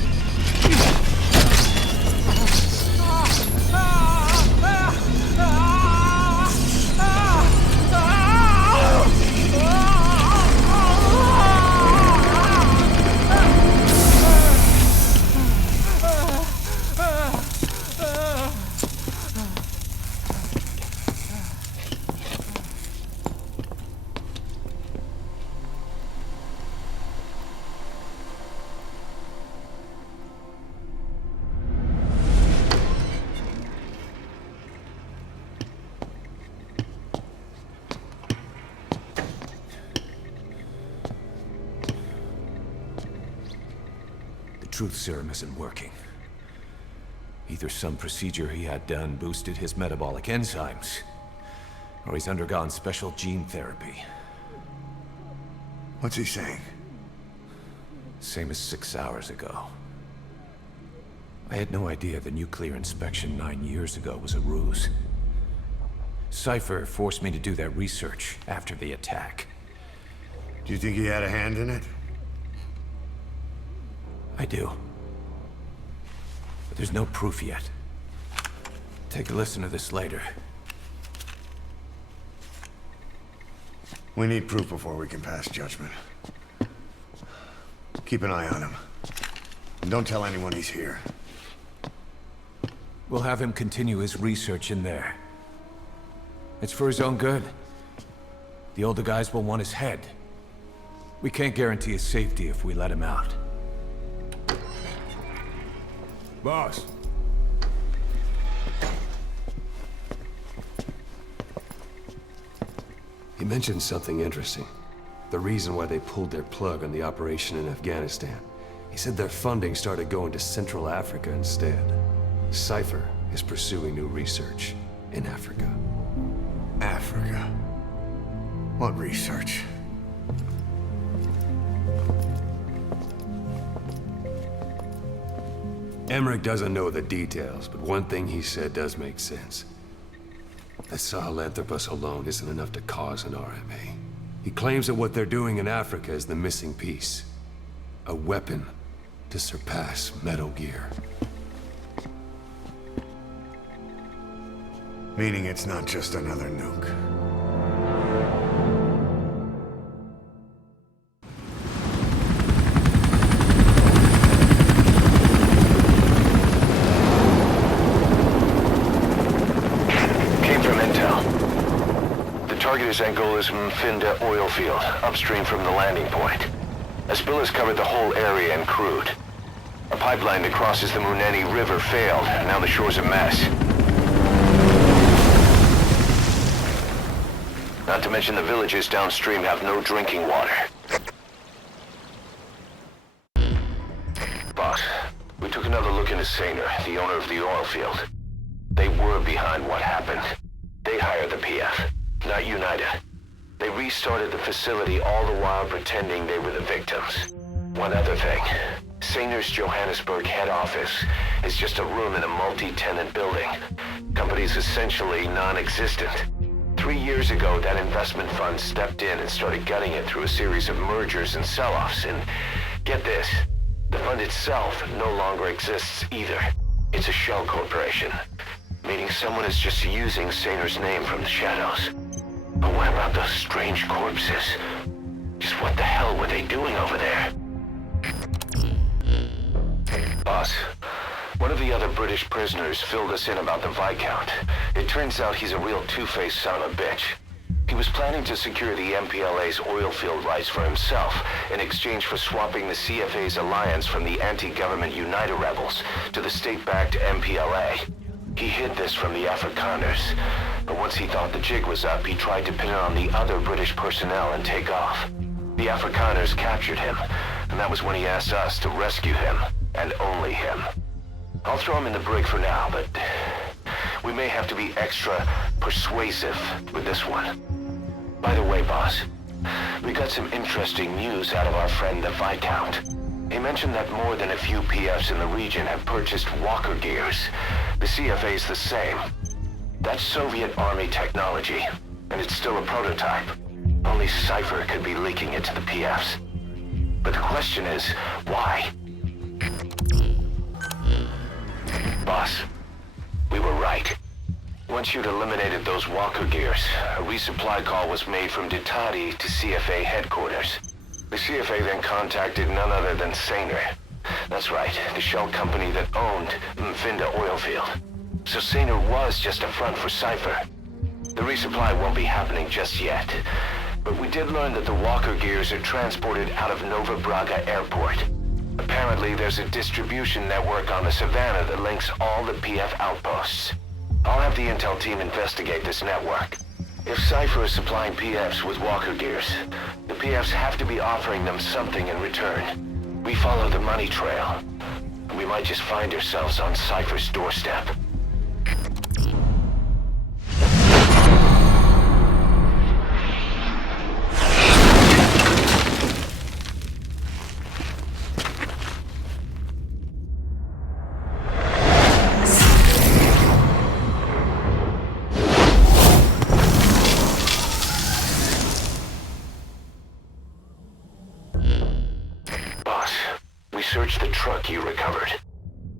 Truth serum isn't working. Either some procedure he had done boosted his metabolic enzymes, or he's undergone special gene therapy. What's he saying? Same as 6 hours ago. I had no idea the nuclear inspection 9 years ago was a ruse. Cypher forced me to do that research after the attack. Do you think he had a hand in it? I do. But there's no proof yet. Take a listen to this later. We need proof before we can pass judgment. Keep an eye on him. And don't tell anyone he's here. We'll have him continue his research in there. It's for his own good. The older guys will want his head. We can't guarantee his safety if we let him out. Boss. He mentioned something interesting. The reason why they pulled their plug on the operation in Afghanistan. He said their funding started going to Central Africa instead. Cypher is pursuing new research in Africa. Africa? What research? Emmerich doesn't know the details, but one thing he said does make sense. That Sahelanthropus alone isn't enough to cause an RMA. He claims that what they're doing in Africa is the missing piece. A weapon to surpass Metal Gear. Meaning it's not just another nuke. Target is Angola's Mfinda oil field, upstream from the landing point. A spill has covered the whole area and crude. A pipeline that crosses the Muneni River failed, and now the shore's a mess. Not to mention the villages downstream have no drinking water. Boss, we took another look into Sainer, the owner of the oil field. They were behind what happened. They hired the PF. Not United. They restarted the facility all the while pretending they were the victims. One other thing. Sainer's Johannesburg head office is just a room in a multi-tenant building. Company's essentially non-existent. 3 years ago, that investment fund stepped in and started gutting it through a series of mergers and sell-offs. And get this, the fund itself no longer exists either. It's a shell corporation, meaning someone is just using Saner's name from the shadows. But what about those strange corpses? Just what the hell were they doing over there? Boss, one of the other British prisoners filled us in about the Viscount. It turns out he's a real two-faced son of a bitch. He was planning to secure the MPLA's oil field rights for himself in exchange for swapping the CFA's alliance from the anti-government United rebels to the state-backed MPLA. He hid this from the Afrikaners, but once he thought the jig was up, he tried to pin it on the other British personnel and take off. The Afrikaners captured him, and that was when he asked us to rescue him, and only him. I'll throw him in the brig for now, but we may have to be extra persuasive with this one. By the way, boss, we got some interesting news out of our friend the Viscount. He mentioned that more than a few PFs in the region have purchased walker gears. The CFA's the same. That's Soviet Army technology, and it's still a prototype. Only Cypher could be leaking it to the PFs. But the question is, why? Boss, we were right. Once you'd eliminated those walker gears, a resupply call was made from Ditadi to CFA headquarters. The CFA then contacted none other than Saner. That's right, the shell company that owned Mfinda Oilfield. So Saner was just a front for Cypher. The resupply won't be happening just yet. But we did learn that the walker gears are transported out of Nova Braga Airport. Apparently, there's a distribution network on the Savannah that links all the PF outposts. I'll have the intel team investigate this network. If Cypher is supplying PFs with walker gears, the PFs have to be offering them something in return. We follow the money trail. We might just find ourselves on Cypher's doorstep. Search the truck you recovered.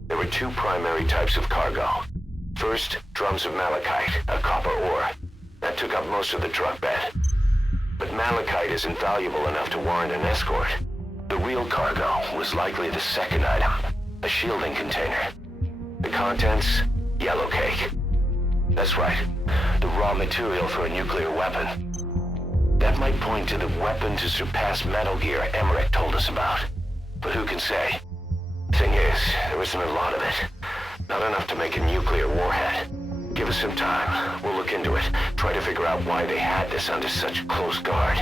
There were two primary types of cargo. First, drums of malachite, a copper ore. That took up most of the truck bed. But malachite isn't valuable enough to warrant an escort. The real cargo was likely the second item, a shielding container. The contents, yellow cake. That's right, the raw material for a nuclear weapon. That might point to the weapon to surpass Metal Gear Emmerich told us about. But who can say? Thing is, there isn't a lot of it. Not enough to make a nuclear warhead. Give us some time. We'll look into it. Try to figure out why they had this under such close guard.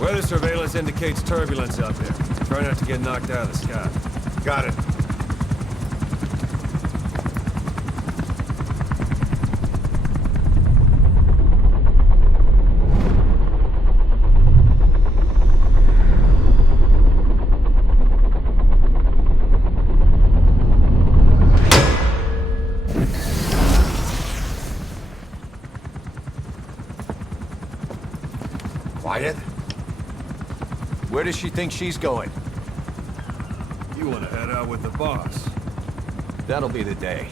Weather surveillance indicates turbulence out there. Try not to get knocked out of the sky. Got it. Quiet? Where does she think she's going? You want to head out with the boss? That'll be the day.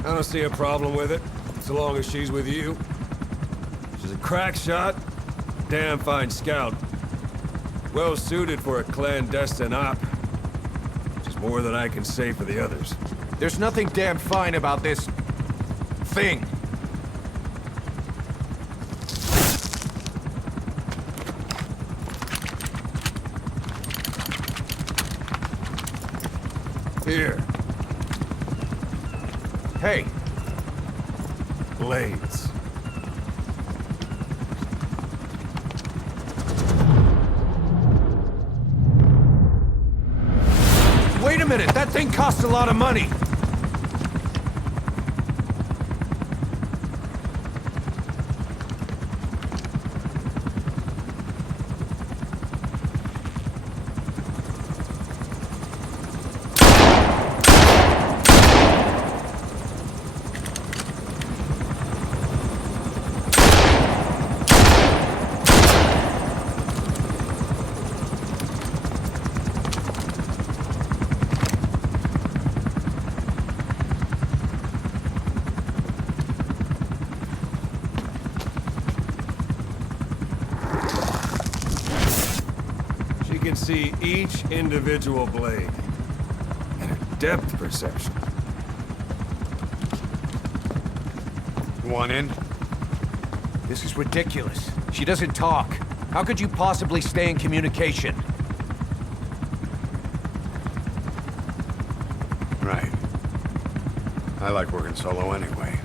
I don't see a problem with it, so long as she's with you. She's a crack shot, damn fine scout. Well suited for a clandestine op. Which is more than I can say for the others. There's nothing damn fine about this... thing. Here. Hey. Blades. Wait a minute, that thing costs a lot of money. can see each individual blade. And her depth perception. Want in? This is ridiculous. She doesn't talk. How could you possibly stay in communication? Right. I like working solo anyway.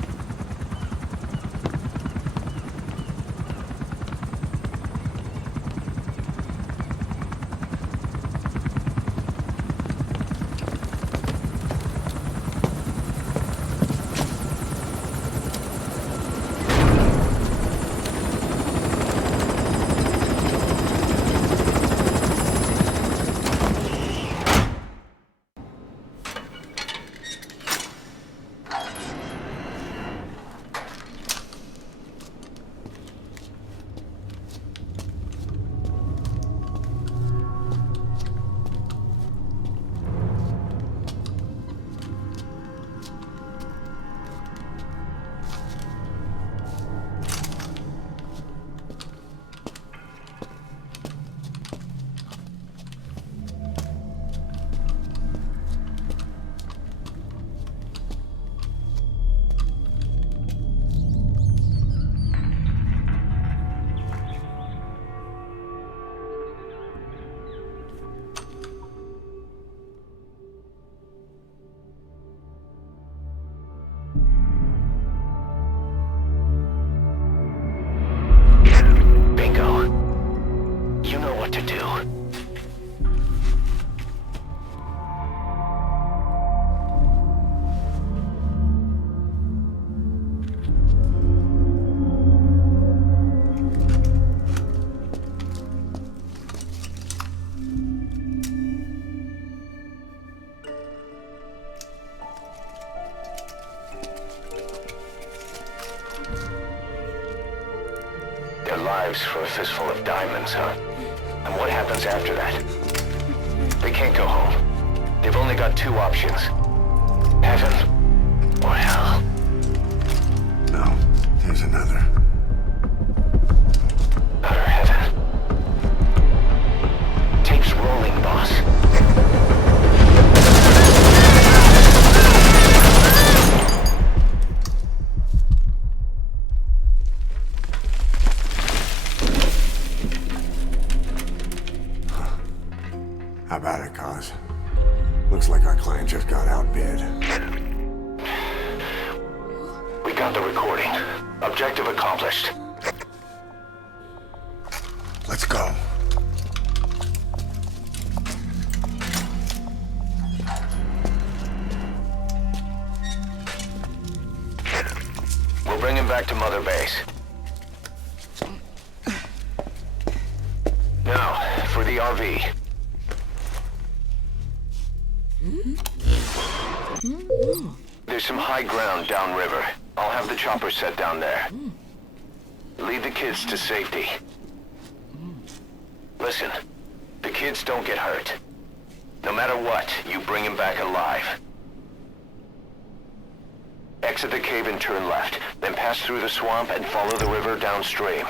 Their lives for a fistful of diamonds, huh? And what happens after that? They can't go home. They've only got two options. Heaven or hell. No, there's another. Utter heaven. Tape's rolling, boss. How about it, Cos? Looks like our client just got outbid. We got the recording. Objective accomplished. Let's go. We'll bring him back to Mother Base. Now, for the RV. There's some high ground downriver. I'll have the chopper set down there. Lead the kids to safety. Listen, the kids don't get hurt. No matter what, you bring them back alive. Exit the cave and turn left, then pass through the swamp and follow the river downstream.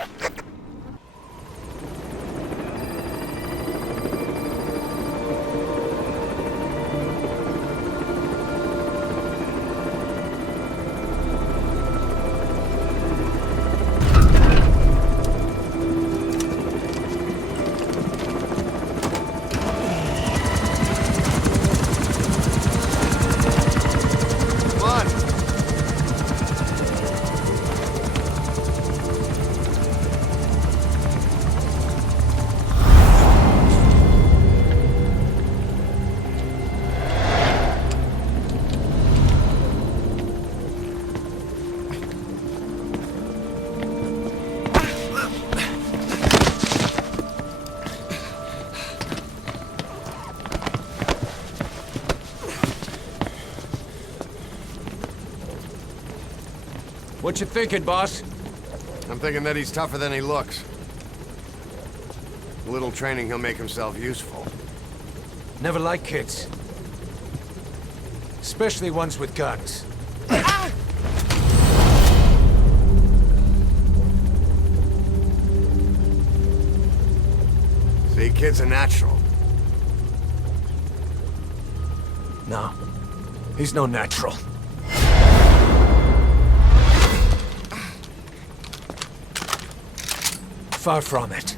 What you thinking, boss? I'm thinking that he's tougher than he looks. A little training, he'll make himself useful. Never liked kids. Especially ones with guns. See, kid's a natural. No, he's no natural. Far from it.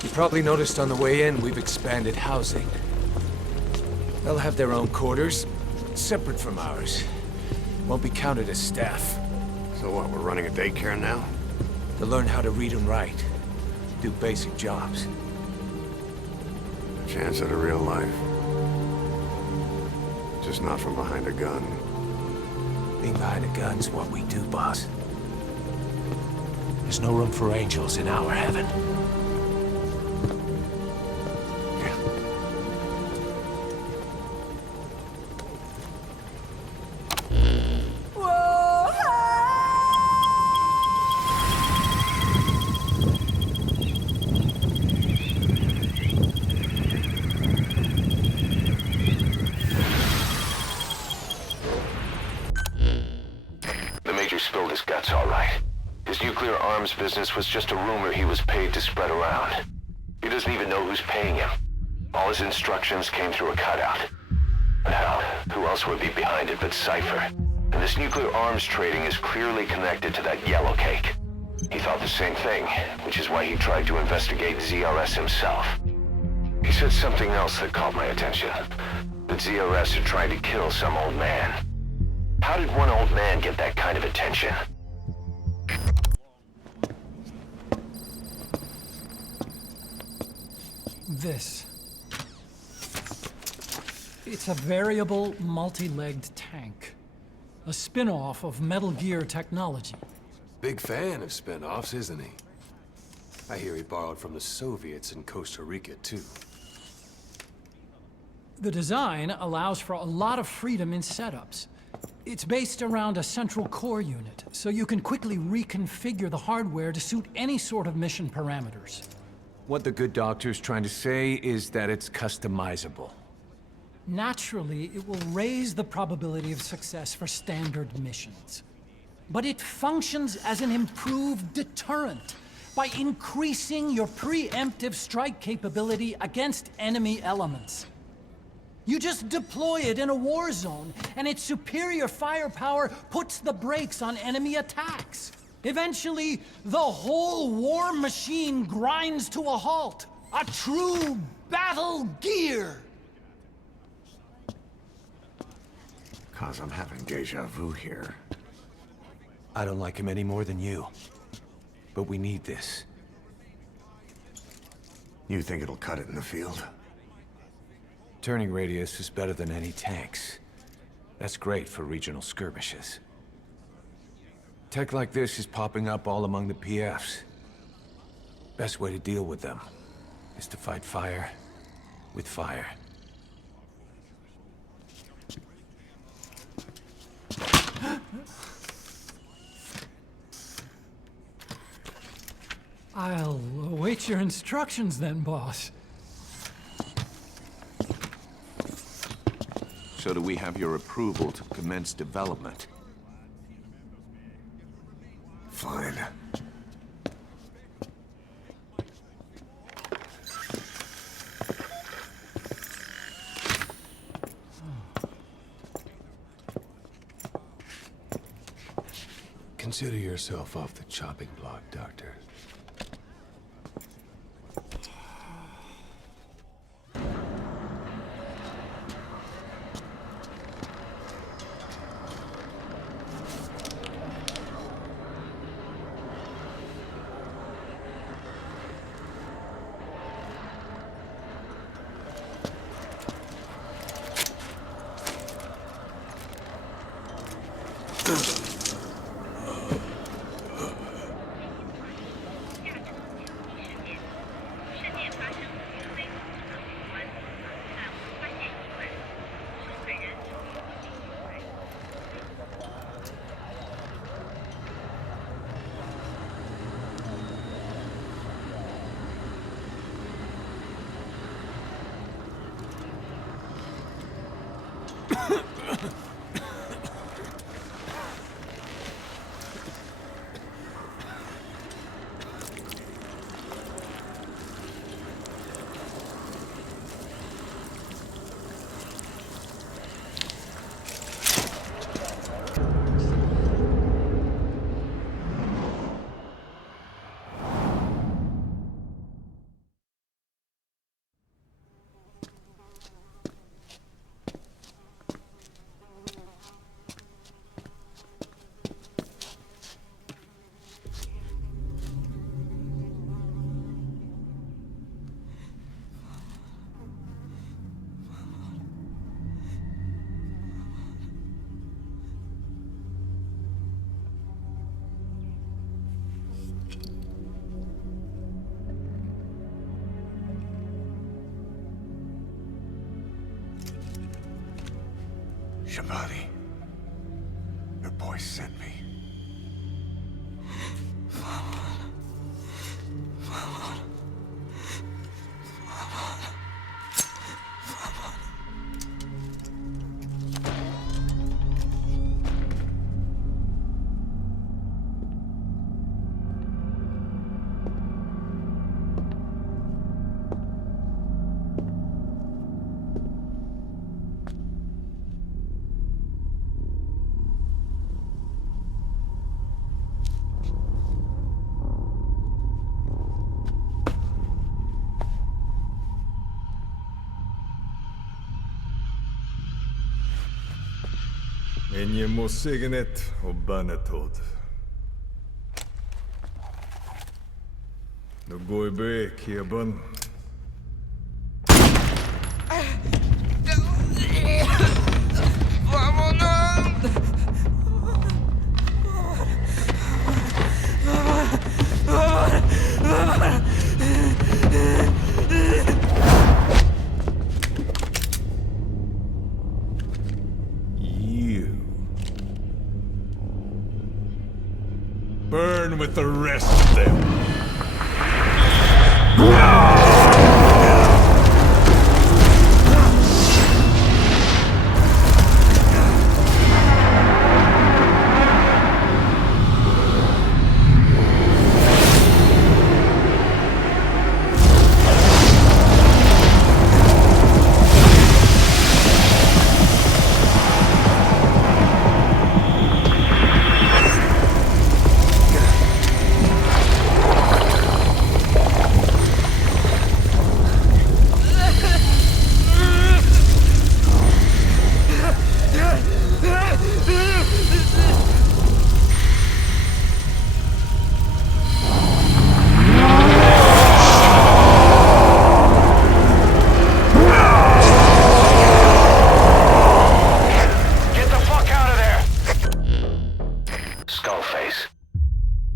You probably noticed on the way in, we've expanded housing. They'll have their own quarters, separate from ours. Won't be counted as staff. So what, we're running a daycare now? To learn how to read and write. Do basic jobs. A chance at a real life. Just not from behind a gun. Being behind a gun's what we do, boss. There's no room for angels in our heaven. Spilled his guts all right. His nuclear arms business was just a rumor he was paid to spread around. He doesn't even know who's paying him. All his instructions came through a cutout. Hell, who else would be behind it but Cypher? And this nuclear arms trading is clearly connected to that yellow cake. He thought the same thing, which is why he tried to investigate ZRS himself. He said something else that caught my attention. That ZRS are trying to kill some old man. How did one old man get that kind of attention? This. It's a variable, multi-legged tank. A spin-off of Metal Gear technology. Big fan of spin-offs, isn't he? I hear he borrowed from the Soviets in Costa Rica, too. The design allows for a lot of freedom in setups. It's based around a central core unit, so you can quickly reconfigure the hardware to suit any sort of mission parameters. What the good doctor's trying to say is that it's customizable. Naturally, it will raise the probability of success for standard missions. But it functions as an improved deterrent by increasing your preemptive strike capability against enemy elements. You just deploy it in a war zone, and its superior firepower puts the brakes on enemy attacks. Eventually, the whole war machine grinds to a halt. A true battle gear! Cause I'm having deja vu here. I don't like him any more than you. But we need this. You think it'll cut it in the field? Turning radius is better than any tanks. That's great for regional skirmishes. Tech like this is popping up all among the PFs. Best way to deal with them is to fight fire with fire. I'll await your instructions then, boss. So do we have your approval to commence development? Fine. Consider yourself off the chopping block, Doctor. Shabani, the boy sent me. En je må signet og bannetod. Nu går be, Kieban. Burn with the rest of them.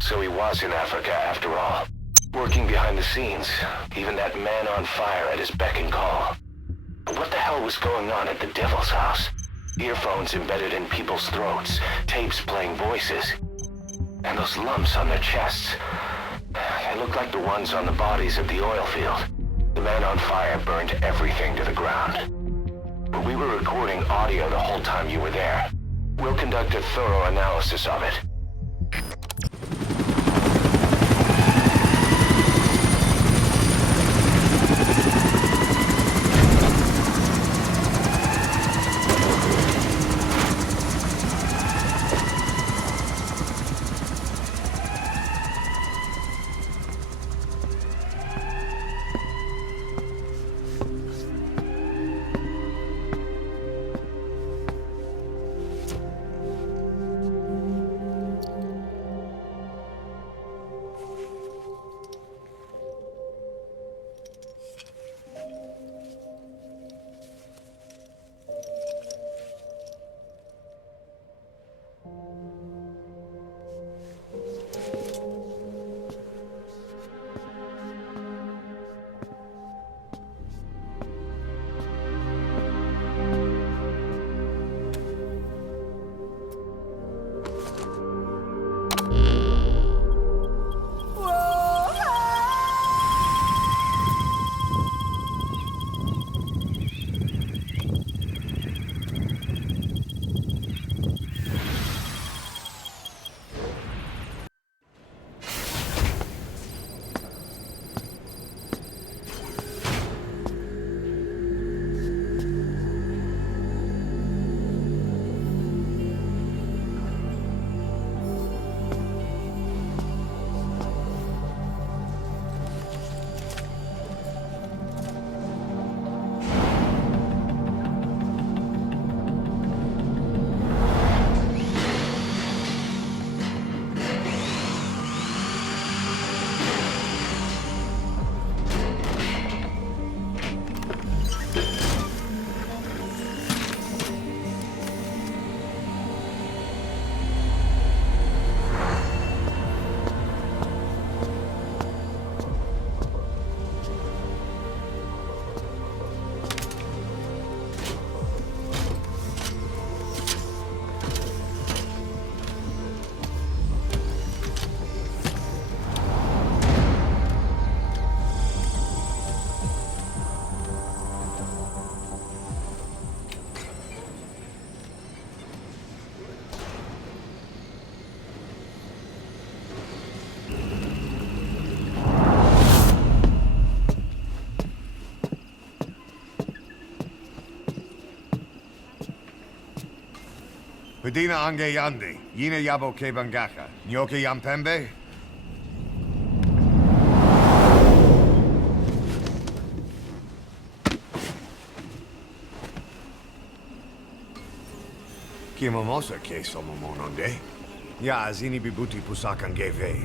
So he was in Africa after all. Working behind the scenes, even that man on fire at his beck and call. But what the hell was going on at the Devil's house? Earphones embedded in people's throats, tapes playing voices. And those lumps on their chests. They look like the ones on the bodies at the oil field. The man on fire burned everything to the ground. But we were recording audio the whole time you were there. We'll conduct a thorough analysis of it. Pedina ange yandi, yina yabo ke bangaka, nyoke yampembe? Kimamosa ke somomononde. Ya azini bibuti pusakan geve.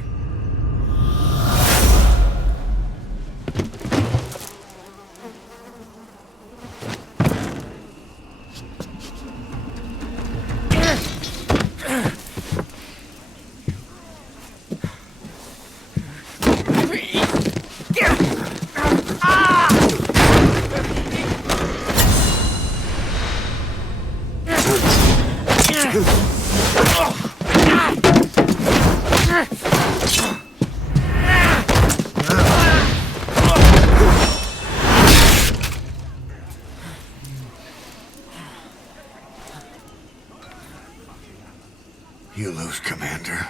You lose, Commander.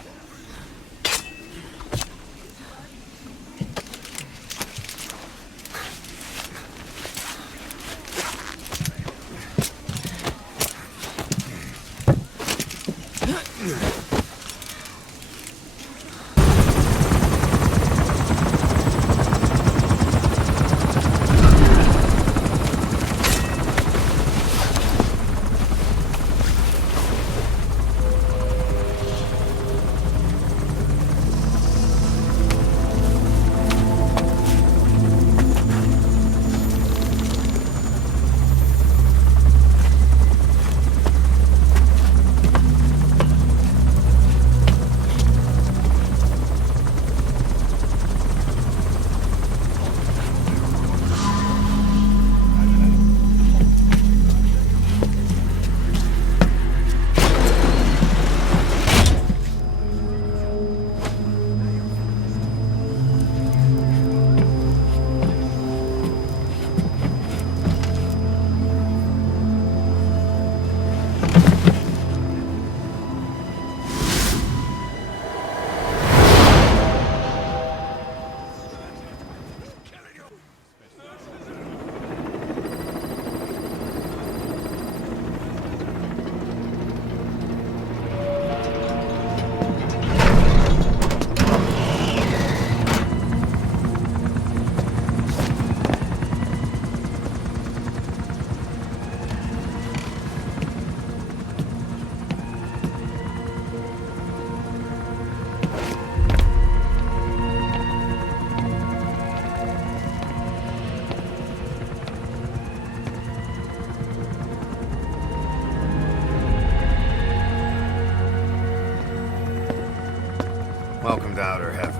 Welcome to outer heaven.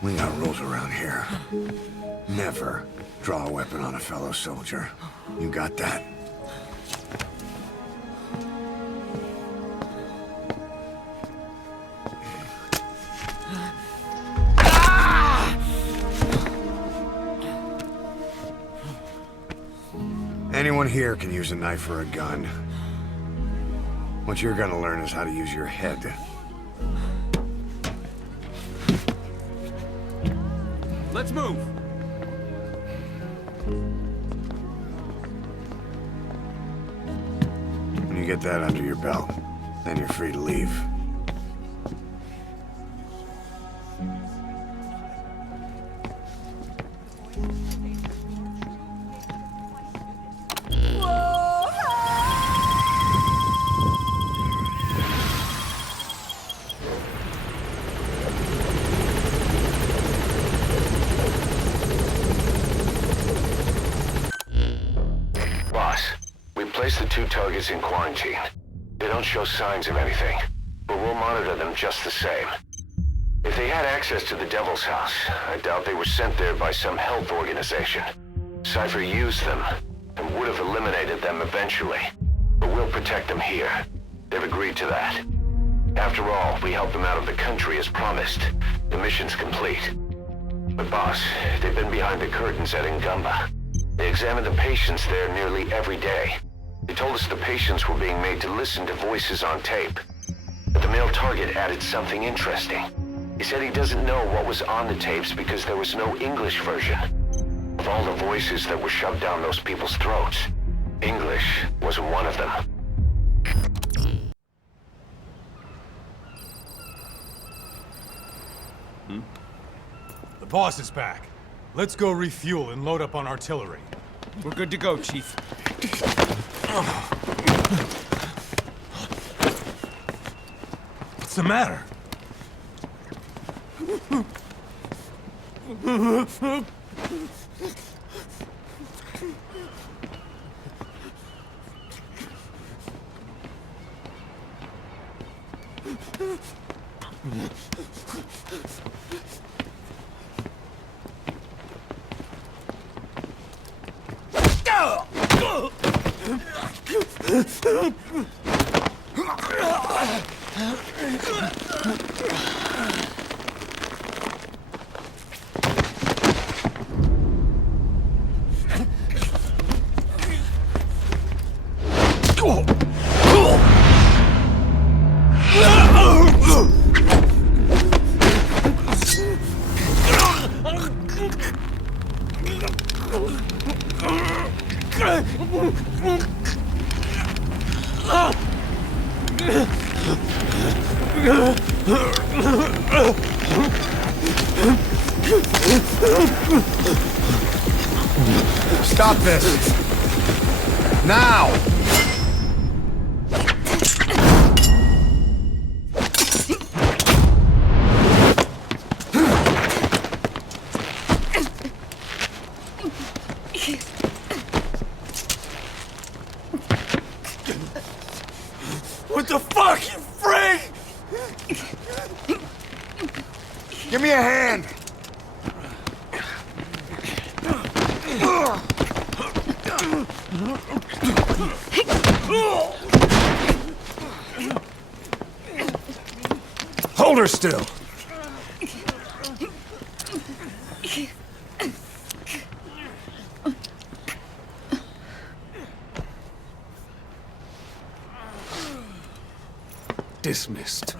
We got rules around here. Never draw a weapon on a fellow soldier. You got that? Anyone here can use a knife or a gun. What you're gonna learn is how to use your head. Let's move! When you get that under your belt, then you're free to leave. Place the two targets in quarantine. They don't show signs of anything, but we'll monitor them just the same. If they had access to the Devil's House, I doubt they were sent there by some health organization. Cypher used them, and would have eliminated them eventually. But we'll protect them here. They've agreed to that. After all, we helped them out of the country as promised. The mission's complete. But boss, they've been behind the curtains at Ngumba. They examine the patients there nearly every day. They told us the patients were being made to listen to voices on tape. But the male target added something interesting. He said he doesn't know what was on the tapes because there was no English version. Of all the voices that were shoved down those people's throats, English wasn't one of them. The boss is back. Let's go refuel and load up on artillery. We're good to go, Chief. What's the matter? Stop this! Now! What the fuck, you freak? Give me a hand! Hold her still! Dismissed.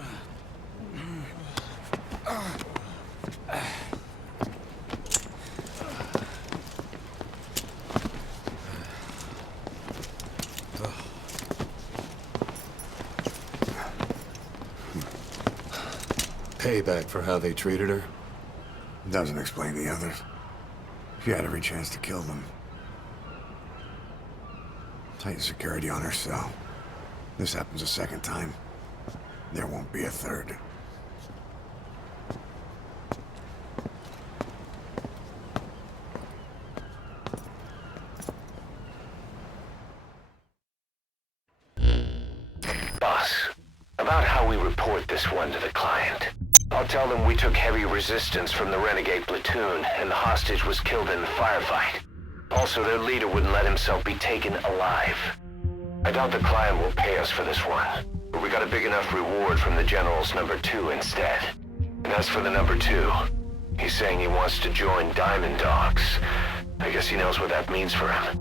Payback for how they treated her? Doesn't explain the others. She had every chance to kill them. Tight security on her cell. This happens a second time. There won't be a third. Boss, about how we report this one to the client. I'll tell them we took heavy resistance from the renegade platoon and the hostage was killed in the firefight. Also, their leader wouldn't let himself be taken alive. I doubt the client will pay us for this one, but we got a big enough reward from the General's #2 instead. And as for the #2, he's saying he wants to join Diamond Dogs. I guess he knows what that means for him.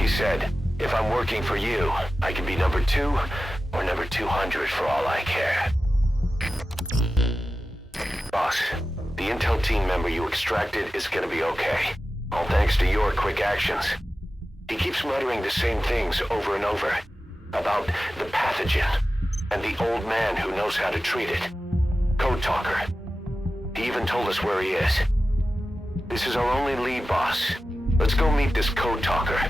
He said, if I'm working for you, I can be #2 or #200 for all I care. Boss, the intel team member you extracted is gonna be okay. All thanks to your quick actions. He keeps muttering the same things over and over. About the pathogen, and the old man who knows how to treat it. Code Talker. He even told us where he is. This is our only lead, boss. Let's go meet this Code Talker.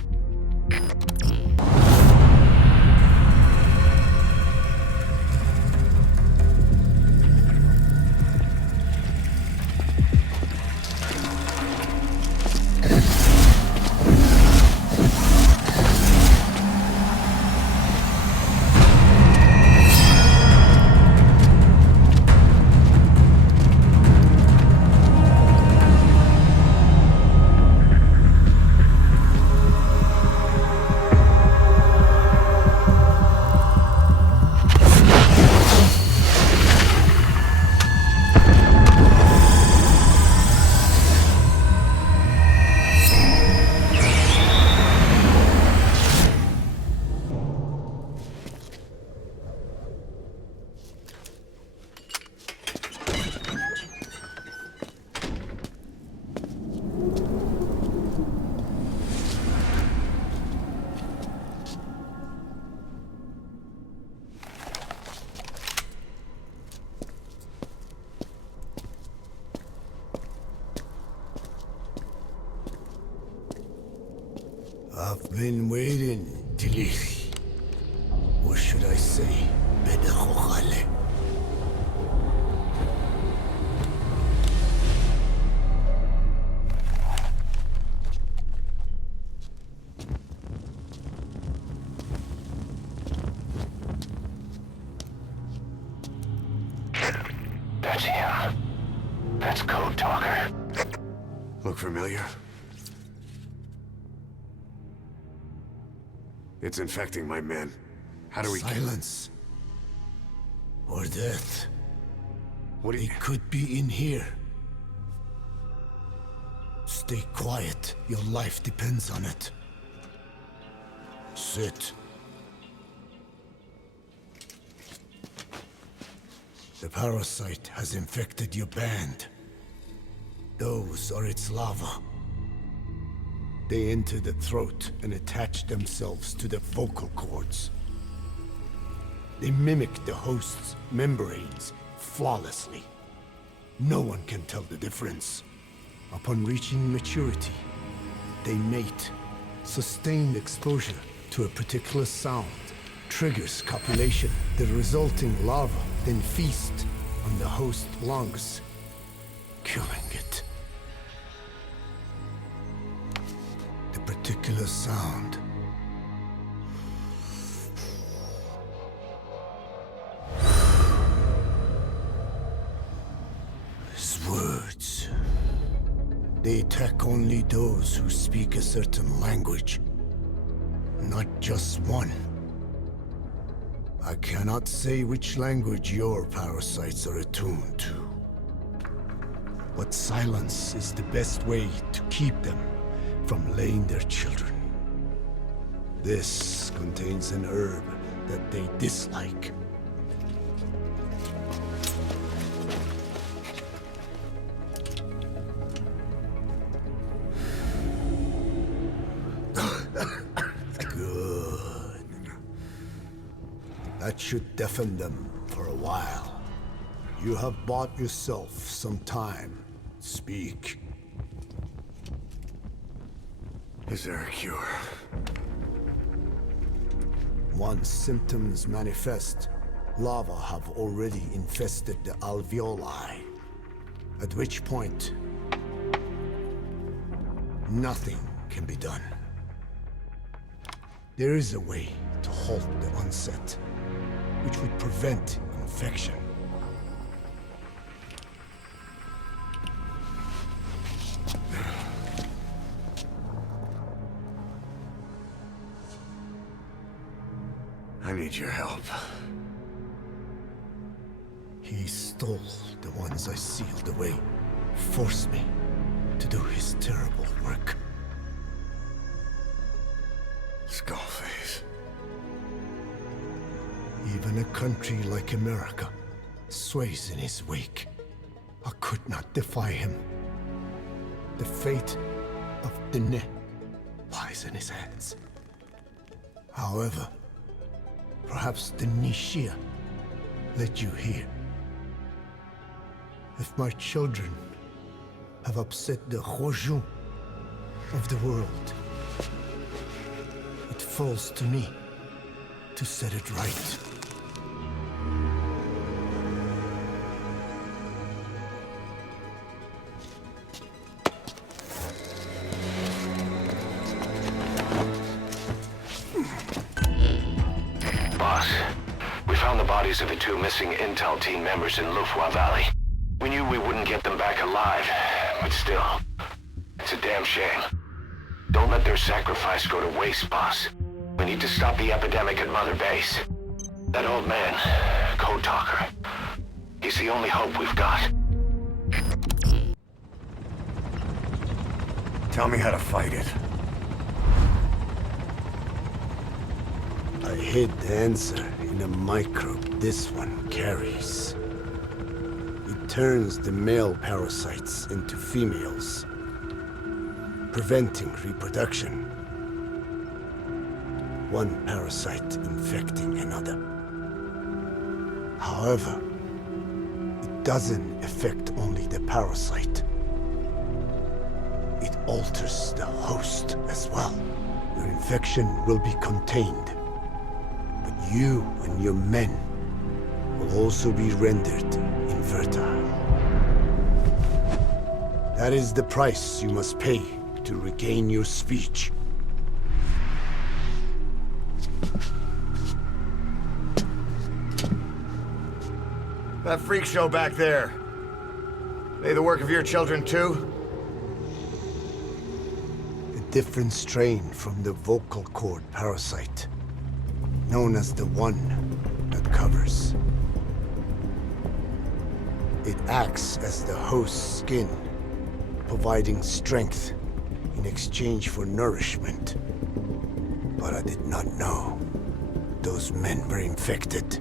I've been waiting, Tilly. Or should I say, Bedakhale. That's him. That's Code Talker. Look familiar? It's infecting my men. How do we Silence. Or death. What do you... It could be in here. Stay quiet. Your life depends on it. Sit. The parasite has infected your band. Those are its larvae. They enter the throat and attach themselves to the vocal cords. They mimic the host's membranes flawlessly. No one can tell the difference. Upon reaching maturity, they mate. Sustained exposure to a particular sound triggers copulation. The resulting larva then feast on the host lungs, killing it. The particular sound is words. They attack only those who speak a certain language, not just one. I cannot say which language your parasites are attuned to. But silence is the best way to keep them from laying their children. This contains an herb that they dislike. That should deafen them for a while. You have bought yourself some time. Speak. Is there a cure? Once symptoms manifest, larvae have already infested the alveoli. At which point, nothing can be done. There is a way to halt the onset, which would prevent infection. I need your help. He stole the ones I sealed away, forced me to do his terrible work. Skullface. Even a country like America sways in his wake. I could not defy him. The fate of Dine lies in his hands. However, perhaps the Nishia led you here. If my children have upset the Rojun of the world, it falls to me to set it right. Boss, we found the bodies of the two missing intel team members in Lufwa Valley. We knew we wouldn't get them back alive, but still, it's a damn shame. Don't let their sacrifice go to waste, boss. We need to stop the epidemic at Mother Base. That old man, Code Talker, he's the only hope we've got. Tell me how to fight it. I hid the answer in a microbe this one carries. It turns the male parasites into females, preventing reproduction. One parasite infecting another. However, it doesn't affect only the parasite. It alters the host as well. Your infection will be contained. But you and your men will also be rendered infertile. That is the price you must pay to regain your speech. That freak show back there. They the work of your children too? A different strain from the vocal cord parasite, known as the one that covers. It acts as the host's skin, providing strength in exchange for nourishment. But I did not know those men were infected.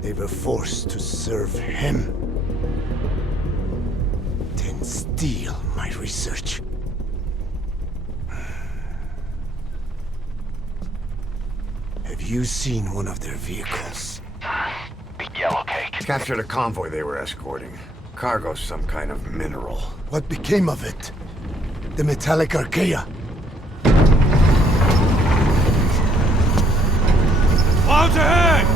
They were forced to serve him, then steal my research. Have you seen one of their vehicles? The yellow cake. Captured a convoy they were escorting. Cargo, some kind of mineral. What became of it? The metallic archaea? Clouds ahead!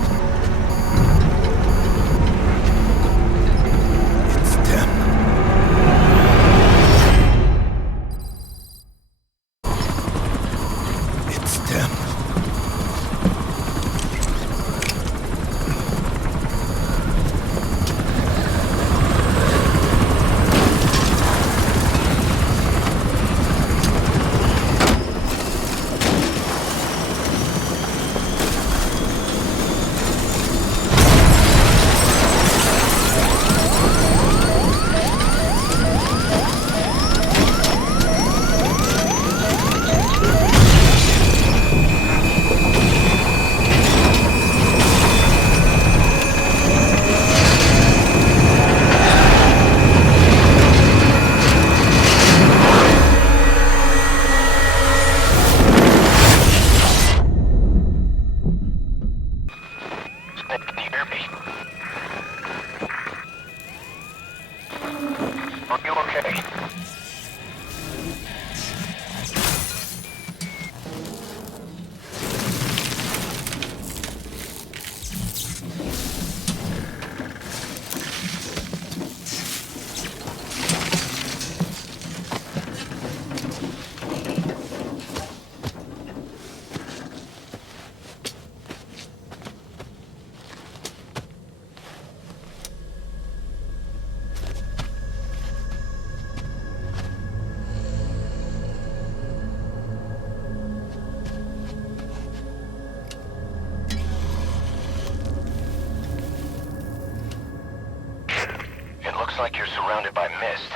Like you're surrounded by mist.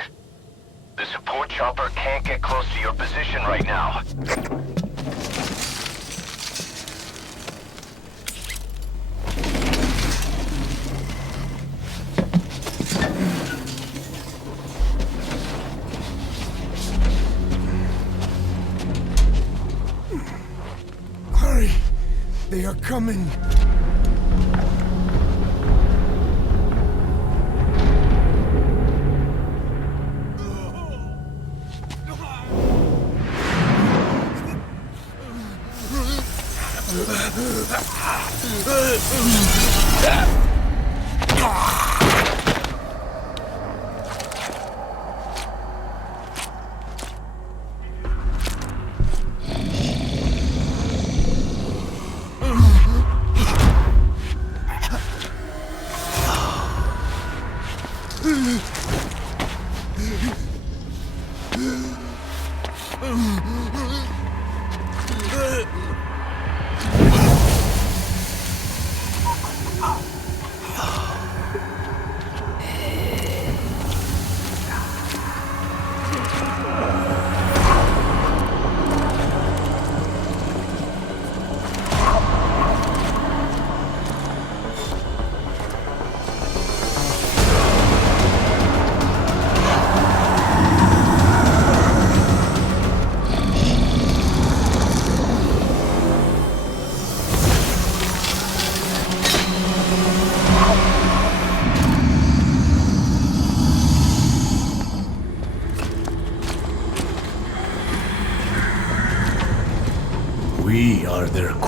The support chopper can't get close to your position right now. Hurry! They are coming!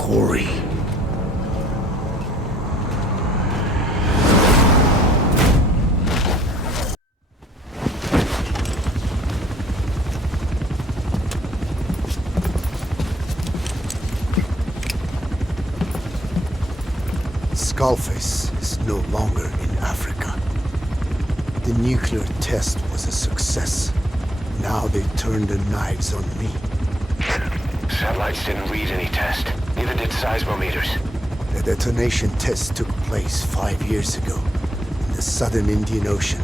Corey. Skullface is no longer in Africa. The nuclear test was a success. Now they turned their knives on me. Satellites didn't read any test. Neither did seismometers. The detonation test took place 5 years ago in the southern Indian Ocean.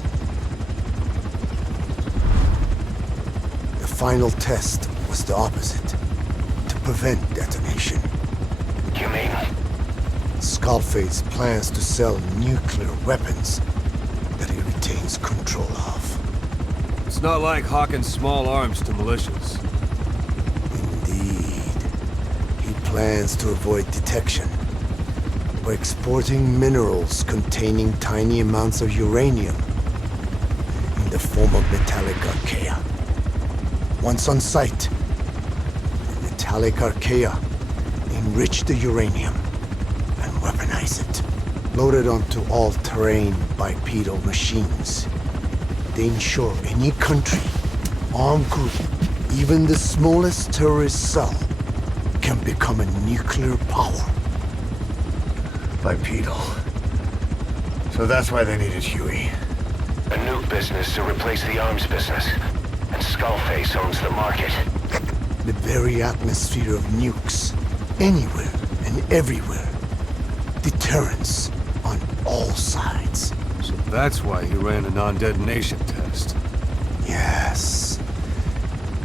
The final test was the opposite, to prevent detonation. You mean? Skullface plans to sell nuclear weapons that he retains control of. It's not like hawking small arms to militias. Indeed. He plans to avoid detection by exporting minerals containing tiny amounts of uranium in the form of metallic archaea. Once on site, the metallic archaea enrich the uranium and weaponize it. Loaded onto all-terrain bipedal machines. They ensure any country, armed group, even the smallest terrorist cell, can become a nuclear power. Bipedal. So that's why they needed Huey. A nuke business to replace the arms business. And Skullface owns the market. The very atmosphere of nukes, anywhere and everywhere. Deterrence on all sides. So that's why he ran a non-detonation test. Yes.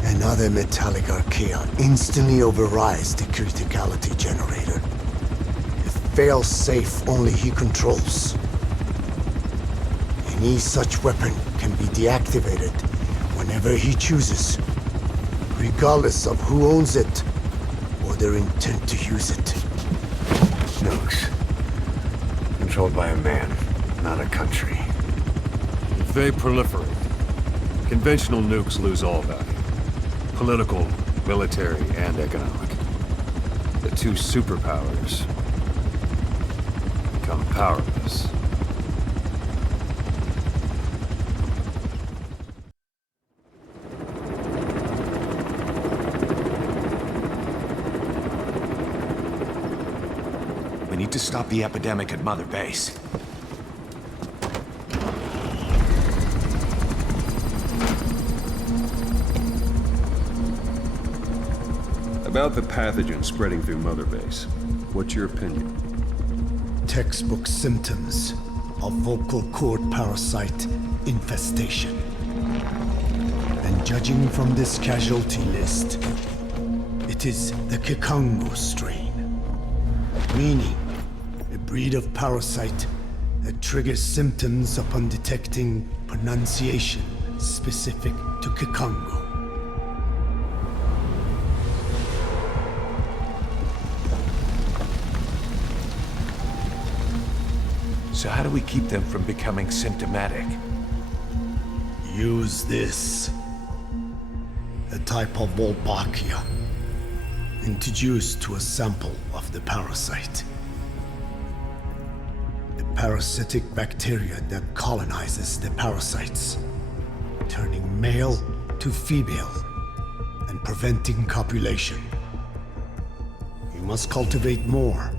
Another metallic archaea instantly overrides the criticality generator. It fails safe only he controls. Any such weapon can be deactivated whenever he chooses, regardless of who owns it or their intent to use it. Nukes. Controlled by a man, not a country. If they proliferate, conventional nukes lose all value. Political, military, and economic. The two superpowers become powerless. We need to stop the epidemic at Mother Base. About the pathogen spreading through Mother Base, what's your opinion? Textbook symptoms of vocal cord parasite infestation. And judging from this casualty list, it is the Kikongo strain. Meaning, a breed of parasite that triggers symptoms upon detecting pronunciation specific to Kikongo. So how do we keep them from becoming symptomatic? Use this. A type of Wolbachia. Introduced to a sample of the parasite. The parasitic bacteria that colonizes the parasites, turning male to female and preventing copulation. You must cultivate more.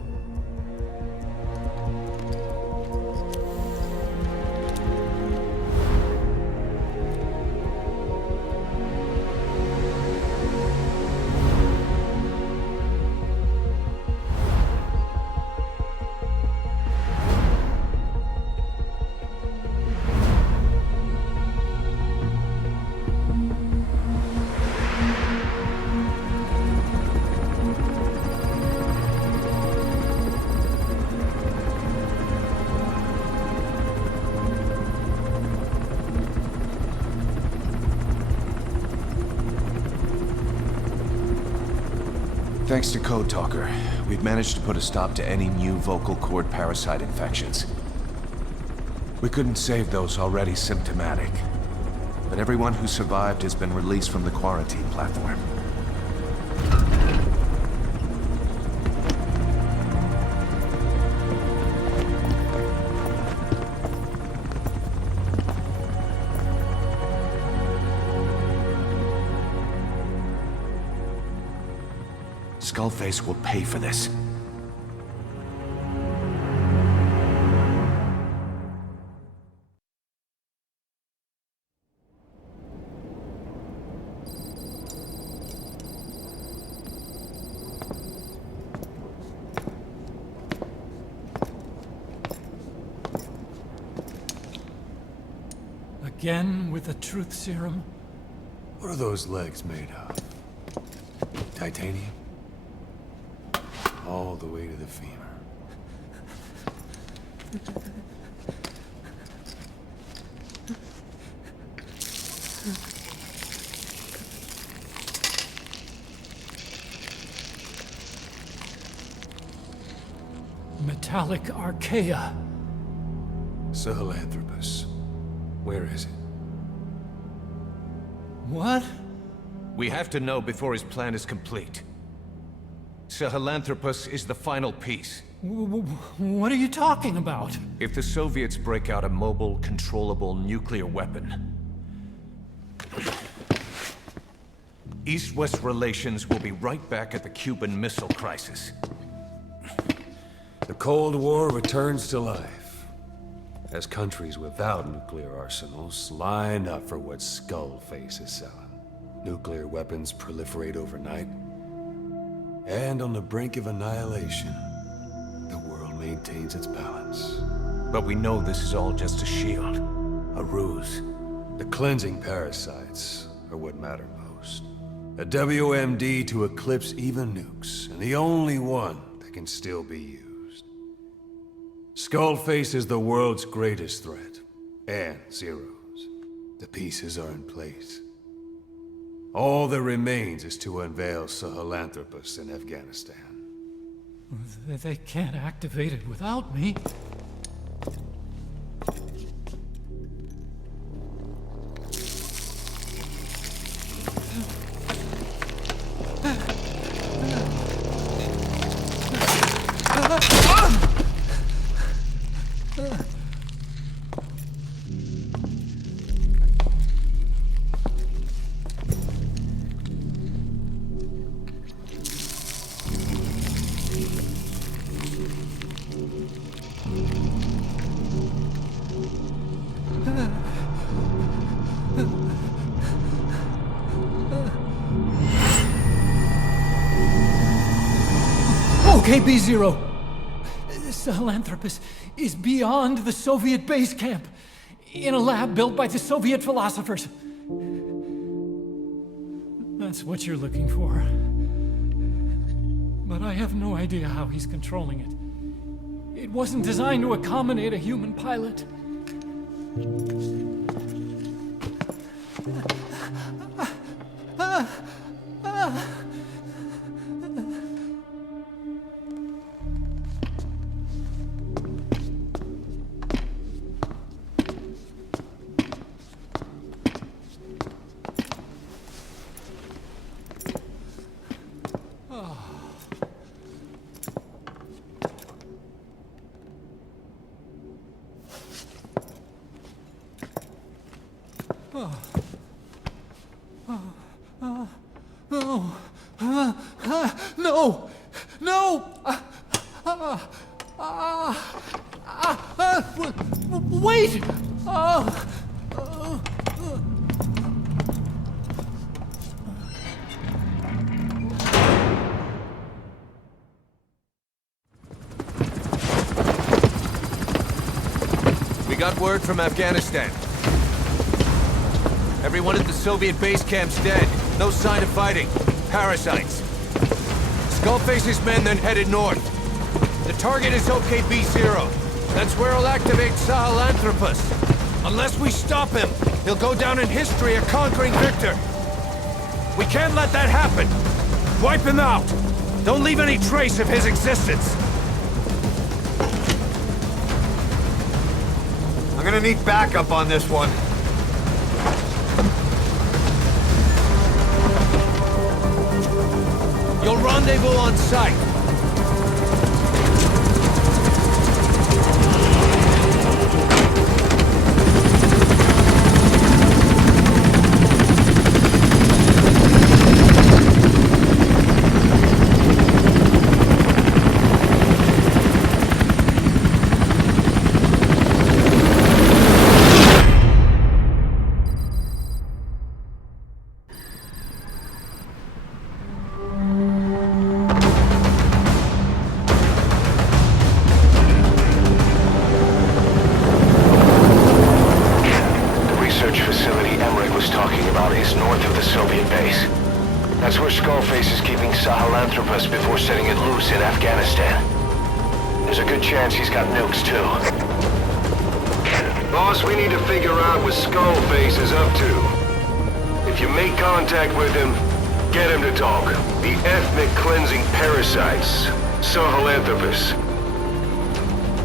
Thanks to Code Talker, we've managed to put a stop to any new vocal cord parasite infections. We couldn't save those already symptomatic, but everyone who survived has been released from the quarantine platform. Skullface will pay for this. Again with the truth serum? What are those legs made of? Titanium? All the way to the femur. Metallic archaea. Sahelanthropus. Where is it? What? We have to know before his plan is complete. Sahelanthropus is the final piece. What are you talking about? If the Soviets break out a mobile, controllable nuclear weapon, East-West relations will be right back at the Cuban Missile Crisis. The Cold War returns to life, as countries without nuclear arsenals line up for what Skullface is selling. Nuclear weapons proliferate overnight, and on the brink of annihilation, the world maintains its balance. But we know this is all just a shield, a ruse. The cleansing parasites are what matter most. A WMD to eclipse even nukes, and the only one that can still be used. Skullface is the world's greatest threat, and Zero's. The pieces are in place. All that remains is to unveil Sahelanthropus in Afghanistan. They can't activate it without me. Okay, B-Zero. Sahelanthropus is beyond the Soviet base camp, in a lab built by the Soviet philosophers. That's what you're looking for. But I have no idea how he's controlling it. It wasn't designed to accommodate a human pilot. No! No! Wait! We got word from Afghanistan. Everyone at the Soviet base camp's dead. No sign of fighting. Parasites. Skullface's men then headed north. The target is OKB-0. That's where he'll activate Sahelanthropus. Unless we stop him, he'll go down in history a conquering victor. We can't let that happen. Wipe him out. Don't leave any trace of his existence. I'm gonna need backup on this one. You'll rendezvous on site. us before setting it loose in Afghanistan. There's a good chance he's got nukes, too. Boss, we need to figure out what Skullface is up to. If you make contact with him, get him to talk. The ethnic cleansing parasites, Sahelanthropus.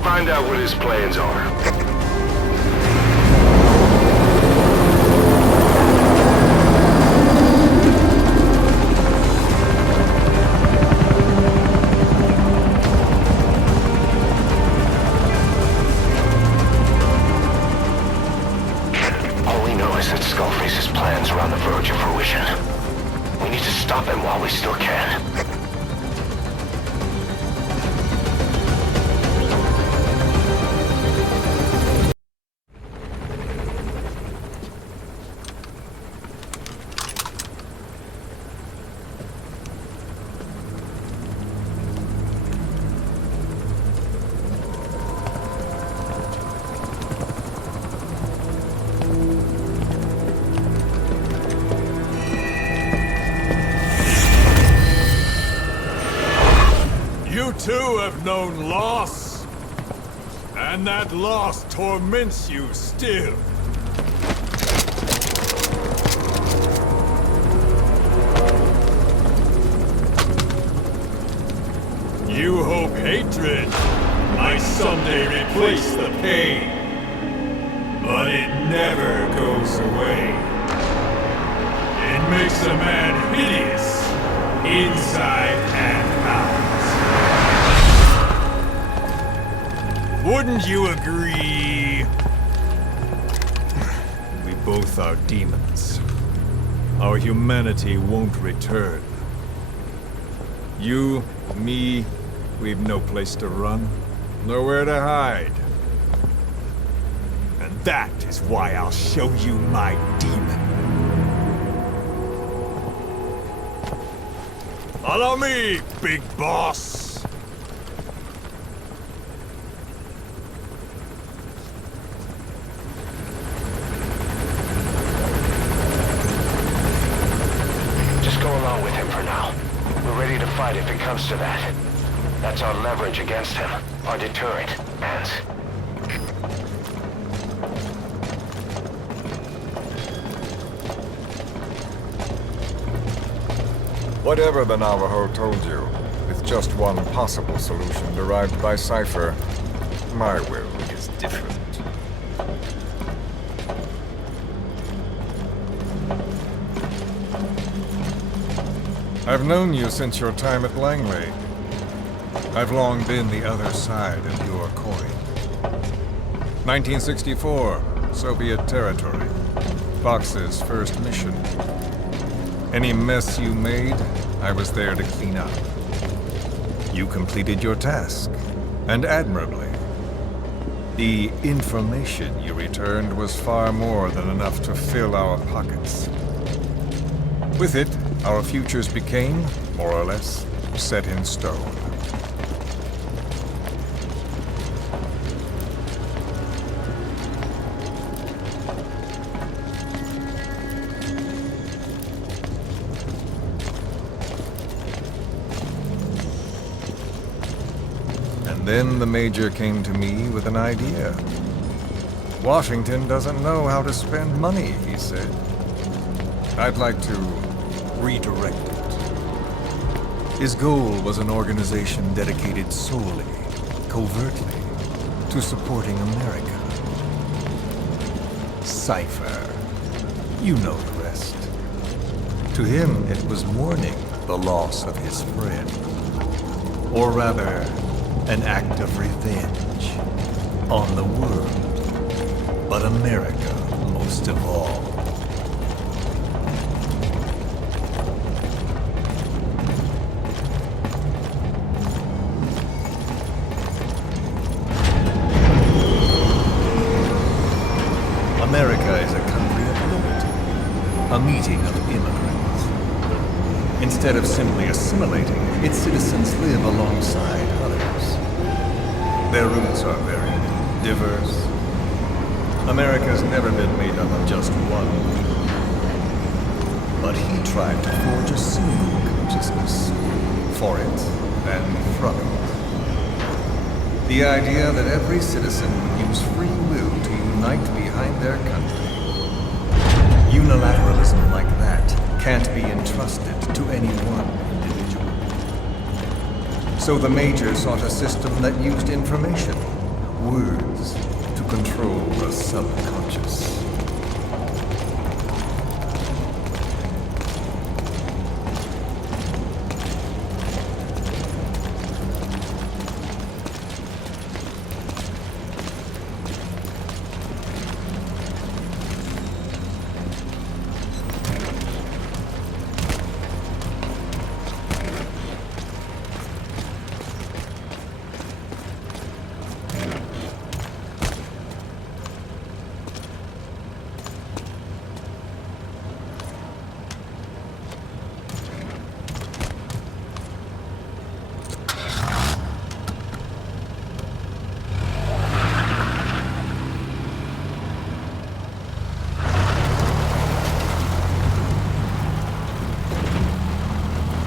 Find out what his plans are. Skullface's plans are on the verge of fruition. We need to stop him while we still can. You too have known loss, and that loss torments you still. You hope hatred might someday replace the pain, but it never goes away. It makes a man hideous, inside and out. Wouldn't you agree? We both are demons. Our humanity won't return. You, me, we've no place to run, nowhere to hide. And that is why I'll show you my demon. Follow me, big boss! If it comes to that. That's our leverage against him, our deterrent, and... Whatever the Navajo told you, with just one possible solution derived by Cypher, my will is different. I've known you since your time at Langley. I've long been the other side of your coin. 1964, Soviet territory. Fox's first mission. Any mess you made, I was there to clean up. You completed your task, and admirably. The information you returned was far more than enough to fill our pockets. With it, our futures became, more or less, set in stone. And then the Major came to me with an idea. Washington doesn't know how to spend money, he said. I'd like to redirect it. His goal was an organization dedicated solely, covertly, to supporting America. Cypher. You know the rest. To him, it was mourning the loss of his friend. Or rather, an act of revenge on the world, but America most of all. America is a country of liberty, a meeting of immigrants. Instead of simply assimilating, its citizens live alongside others. Their roots are very diverse. America's never been made up of just one people. But he tried to forge a single consciousness, for it and from it. The idea that every citizen would use free will to unite behind their country. Unilateralism like that can't be entrusted to any one individual. So the Major sought a system that used information, words, to control the subconscious.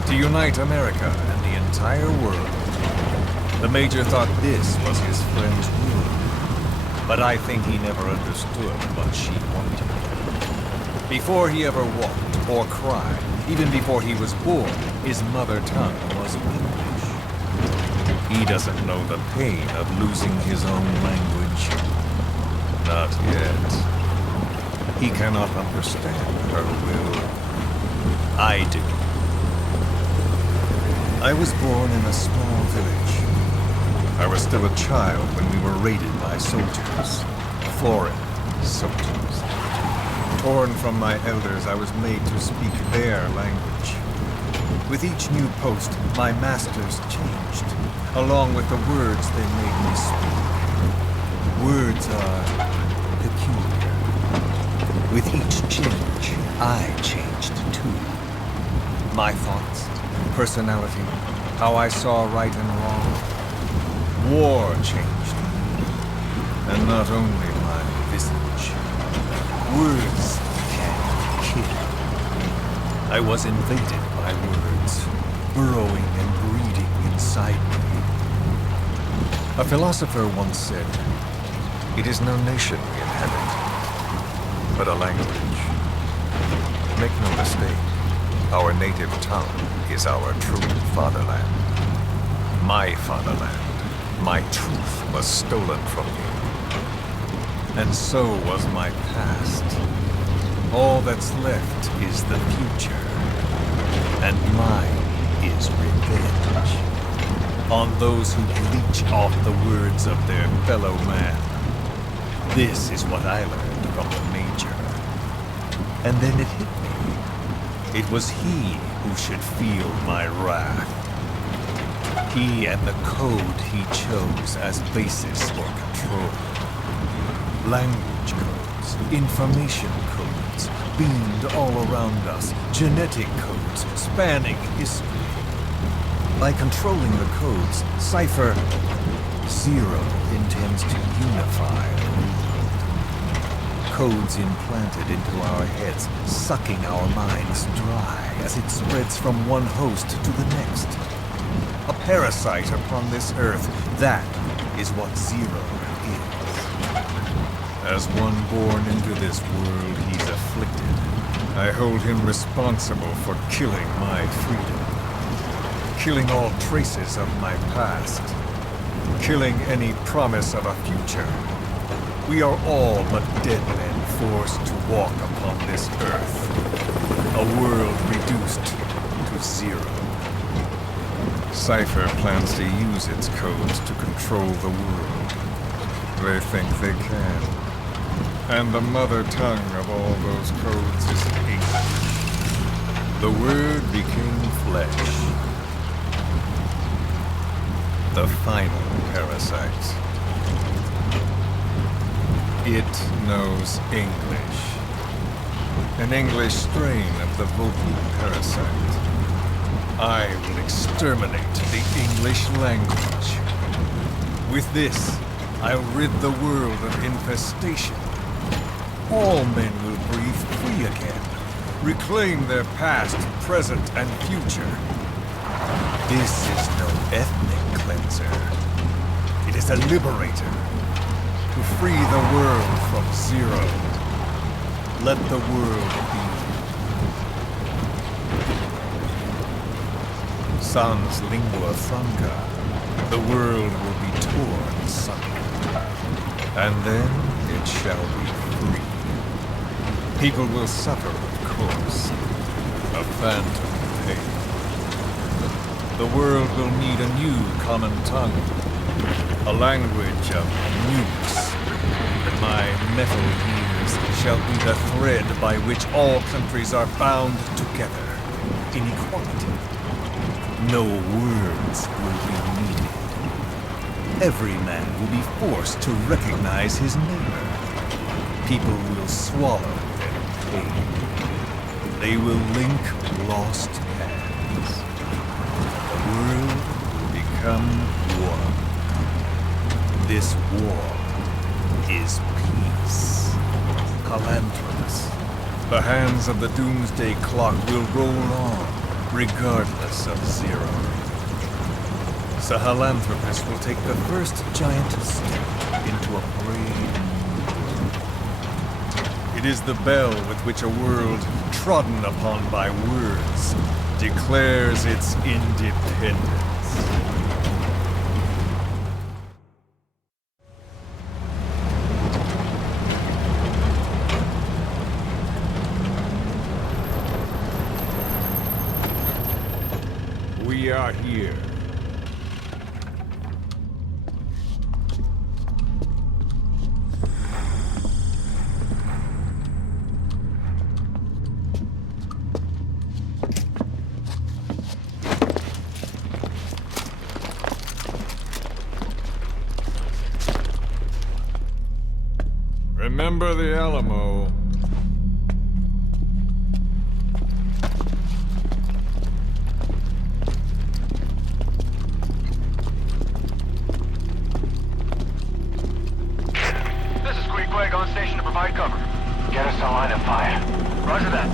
To unite America and the entire world. The Major thought this was his friend's will. But I think he never understood what she wanted. Before he ever walked or cried, even before he was born, his mother tongue was English. He doesn't know the pain of losing his own language. Not yet. He cannot understand her will. I do. I was born in a small village. I was still a child when we were raided by soldiers. Foreign soldiers. Torn from my elders, I was made to speak their language. With each new post, my masters changed, along with the words they made me speak. Words are peculiar. With each change, I changed too. My thoughts, personality, how I saw right and wrong. War changed me. And not only my visage. Words can kill. I was invaded by words, burrowing and breeding inside me. A philosopher once said, "It is no nation we inhabit, but a language." Make no mistake. Our native tongue is our true fatherland. My fatherland. My truth was stolen from me. And so was my past. All that's left is the future. And mine is revenge. On those who bleach off the words of their fellow man. This is what I learned from the Major. And then it hit me. It was he who should feel my wrath. He and the code he chose as basis for control. Language codes, information codes, beamed all around us, genetic codes spanning history. By controlling the codes, Cypher Zero intends to unify the world. Codes implanted into our heads, sucking our minds dry as it spreads from one host to the next. A parasite upon this earth, that is what Zero is. As one born into this world, he's afflicted. I hold him responsible for killing my freedom. Killing all traces of my past. Killing any promise of a future. We are all but dead men forced to walk upon this earth. A world reduced to zero. Cypher plans to use its codes to control the world. They think they can. And the mother tongue of all those codes is English. The word became flesh. The final parasite. It knows English. An English strain of the vocal parasite. I will exterminate the English language. With this, I'll rid the world of infestation. All men will breathe free again, reclaim their past, present, and future. This is no ethnic cleanser. It is a liberator. To free the world from zero. Let the world be. Sans lingua franca. The world will be torn asunder. And then it shall be free. People will suffer, of course. A phantom pain. The world will need a new common tongue. A language of nukes. My metal years shall be the thread by which all countries are bound together in equality. No words will be needed. Every man will be forced to recognize his neighbor. People will swallow their pain. They will link lost hands. The world will become one. This war is peace. Calanthrus. The hands of the doomsday clock will roll on, regardless of zero. Sahelanthropus will take the first giant step into a parade. It is the bell with which a world trodden upon by words declares its independence. We are here. Remember the Alamo. On station to provide cover. Get us a line of fire. Roger that.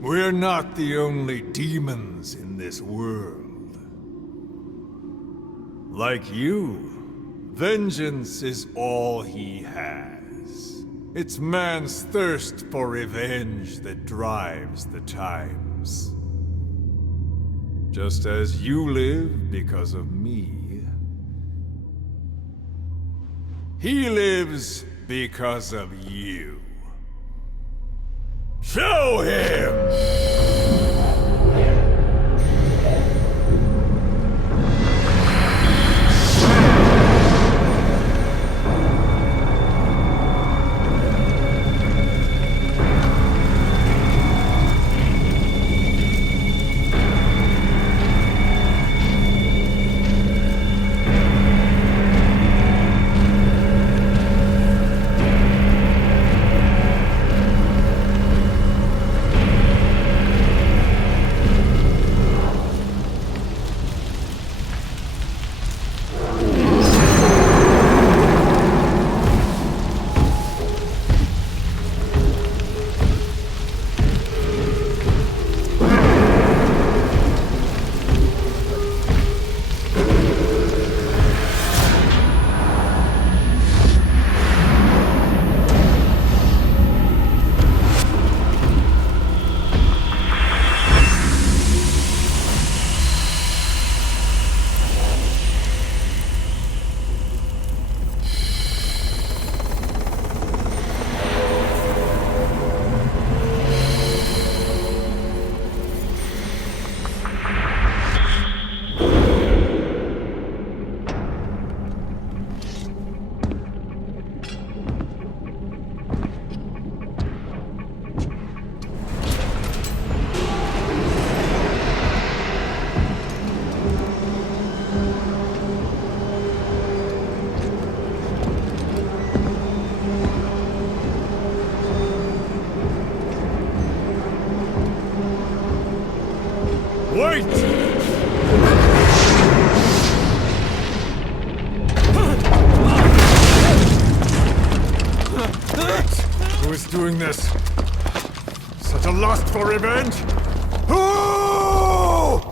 We're not the only demons in this world. Like you, vengeance is all he has. It's man's thirst for revenge that drives the times. Just as you live because of me, he lives because of you. Show him! Wait! Who's doing doing this? Such a lust for revenge? Ooh!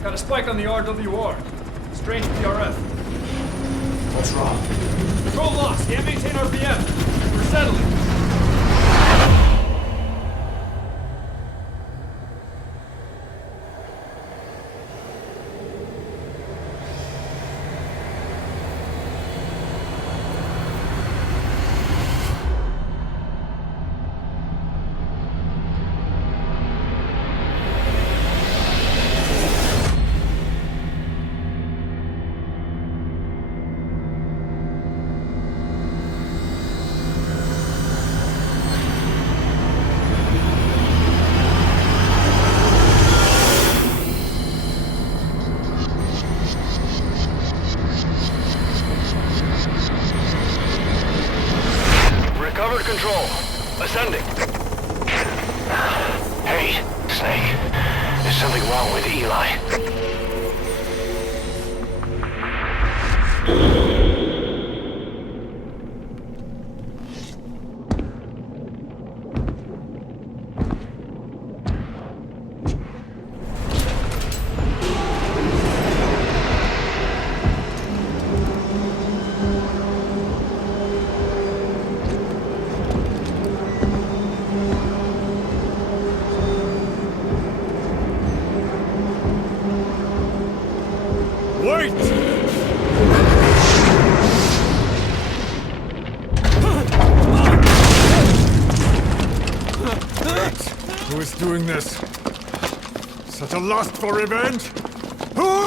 Got a spike on the RWR. Strange PRF. What's wrong? Control lost. Can't maintain RPM. We're settling. Recovered control. Ascending. Hey, Snake. There's something wrong with Eli. Wait! Who is doing this? Such a lust for revenge? Who?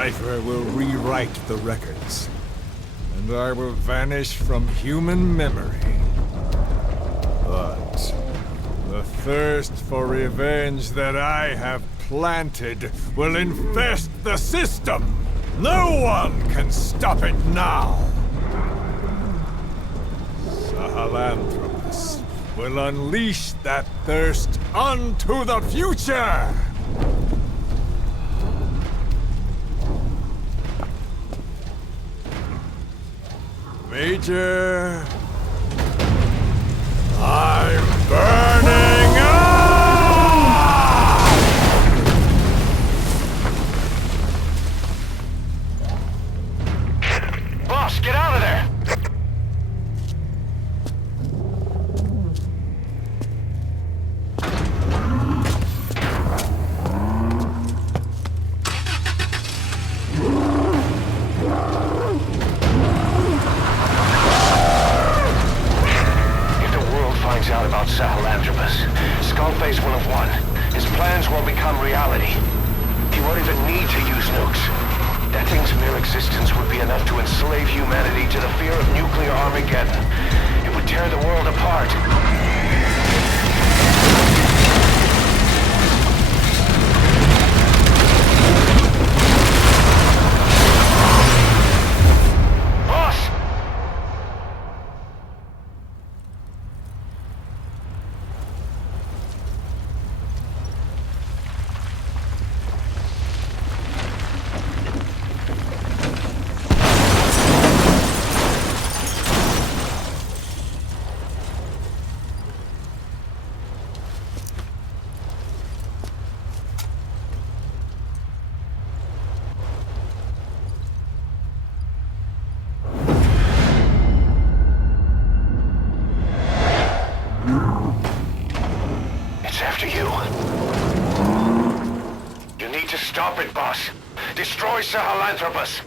Cypher will rewrite the records, and I will vanish from human memory. But the thirst for revenge that I have planted will infest the system! No one can stop it now! Sahelanthropus will unleash that thirst unto the future! Major... I'm burning up! Boss, get out of there! Out about Sahelanthropus. Skullface will have won. His plans will become reality. He won't even need to use nukes. That thing's mere existence would be enough to enslave humanity to the fear of nuclear Armageddon. It would tear the world apart. Stop it, boss. Destroy Sahelanthropus.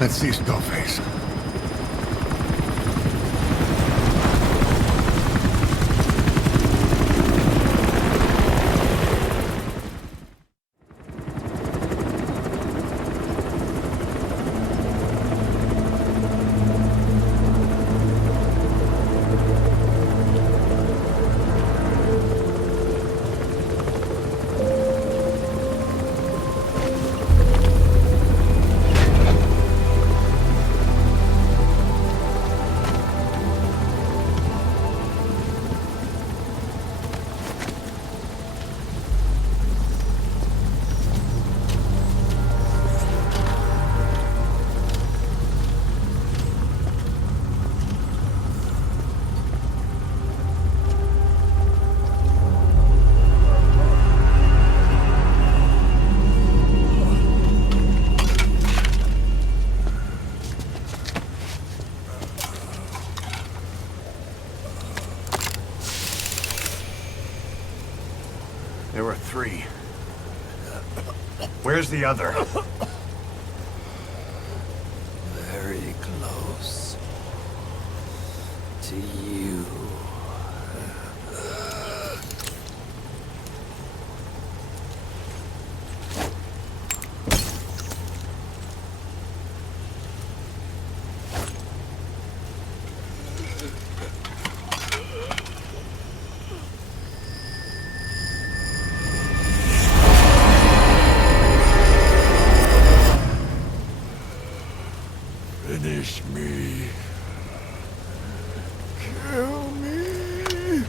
Let's see Skullface. There were 3. Where's the other? Very close to you. Finish me. Kill me.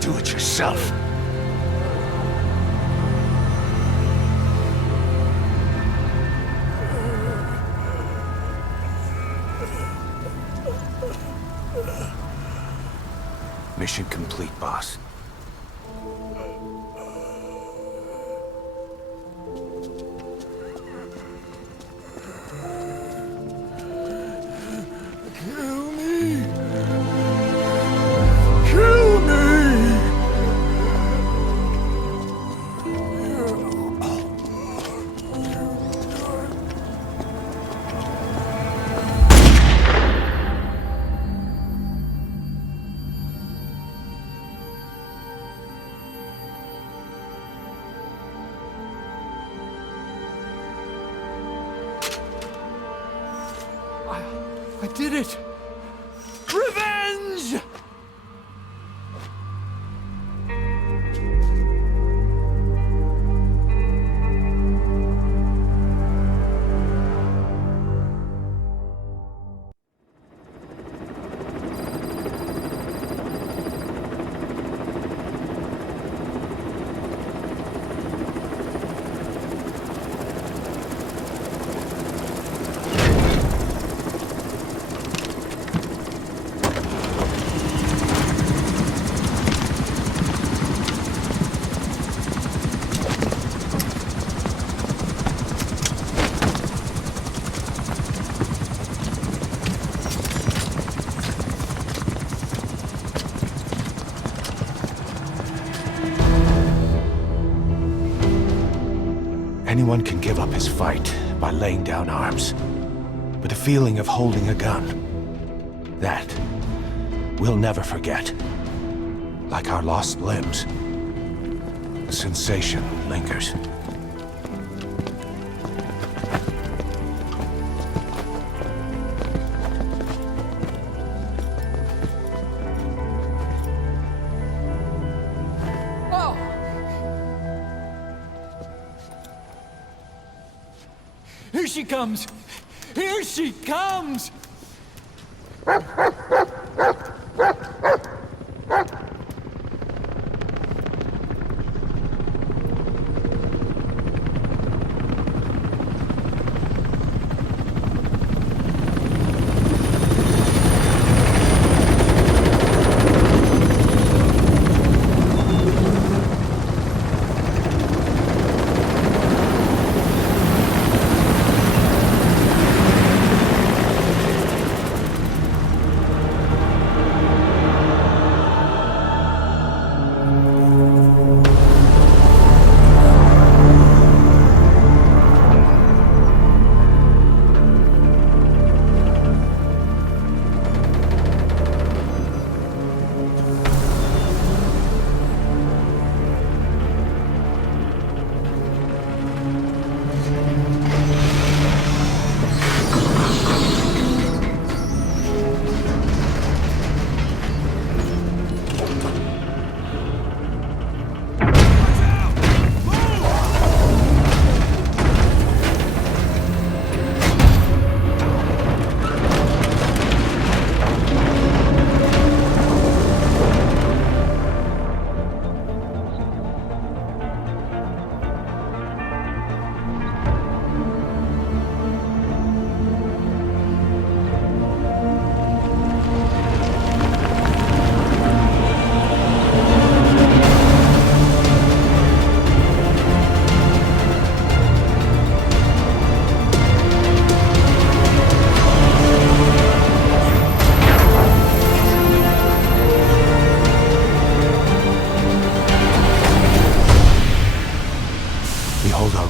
Do it yourself. Mission complete, boss. Kill me. Kill me. I did it! Revenge! Anyone can give up his fight by laying down arms. But the feeling of holding a gun, that we'll never forget. Like our lost limbs, the sensation lingers. Here she comes! Here she comes!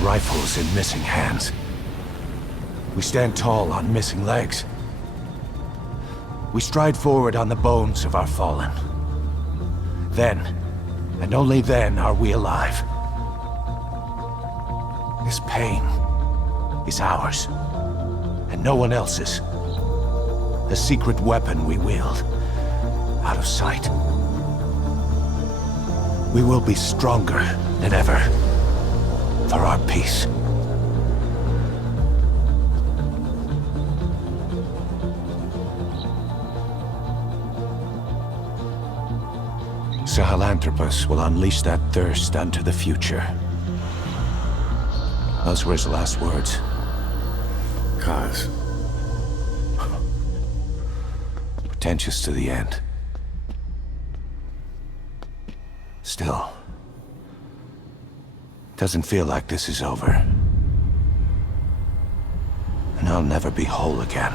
Rifles in missing hands. We stand tall on missing legs. We stride forward on the bones of our fallen. Then, and only then, are we alive. This pain is ours, and no one else's. The secret weapon we wield, out of sight. We will be stronger than ever. For our peace. Sahelanthropus will unleash that thirst unto the future. Those were his last words. Kaz. Pretentious to the end. Still. Doesn't feel like this is over. And I'll never be whole again.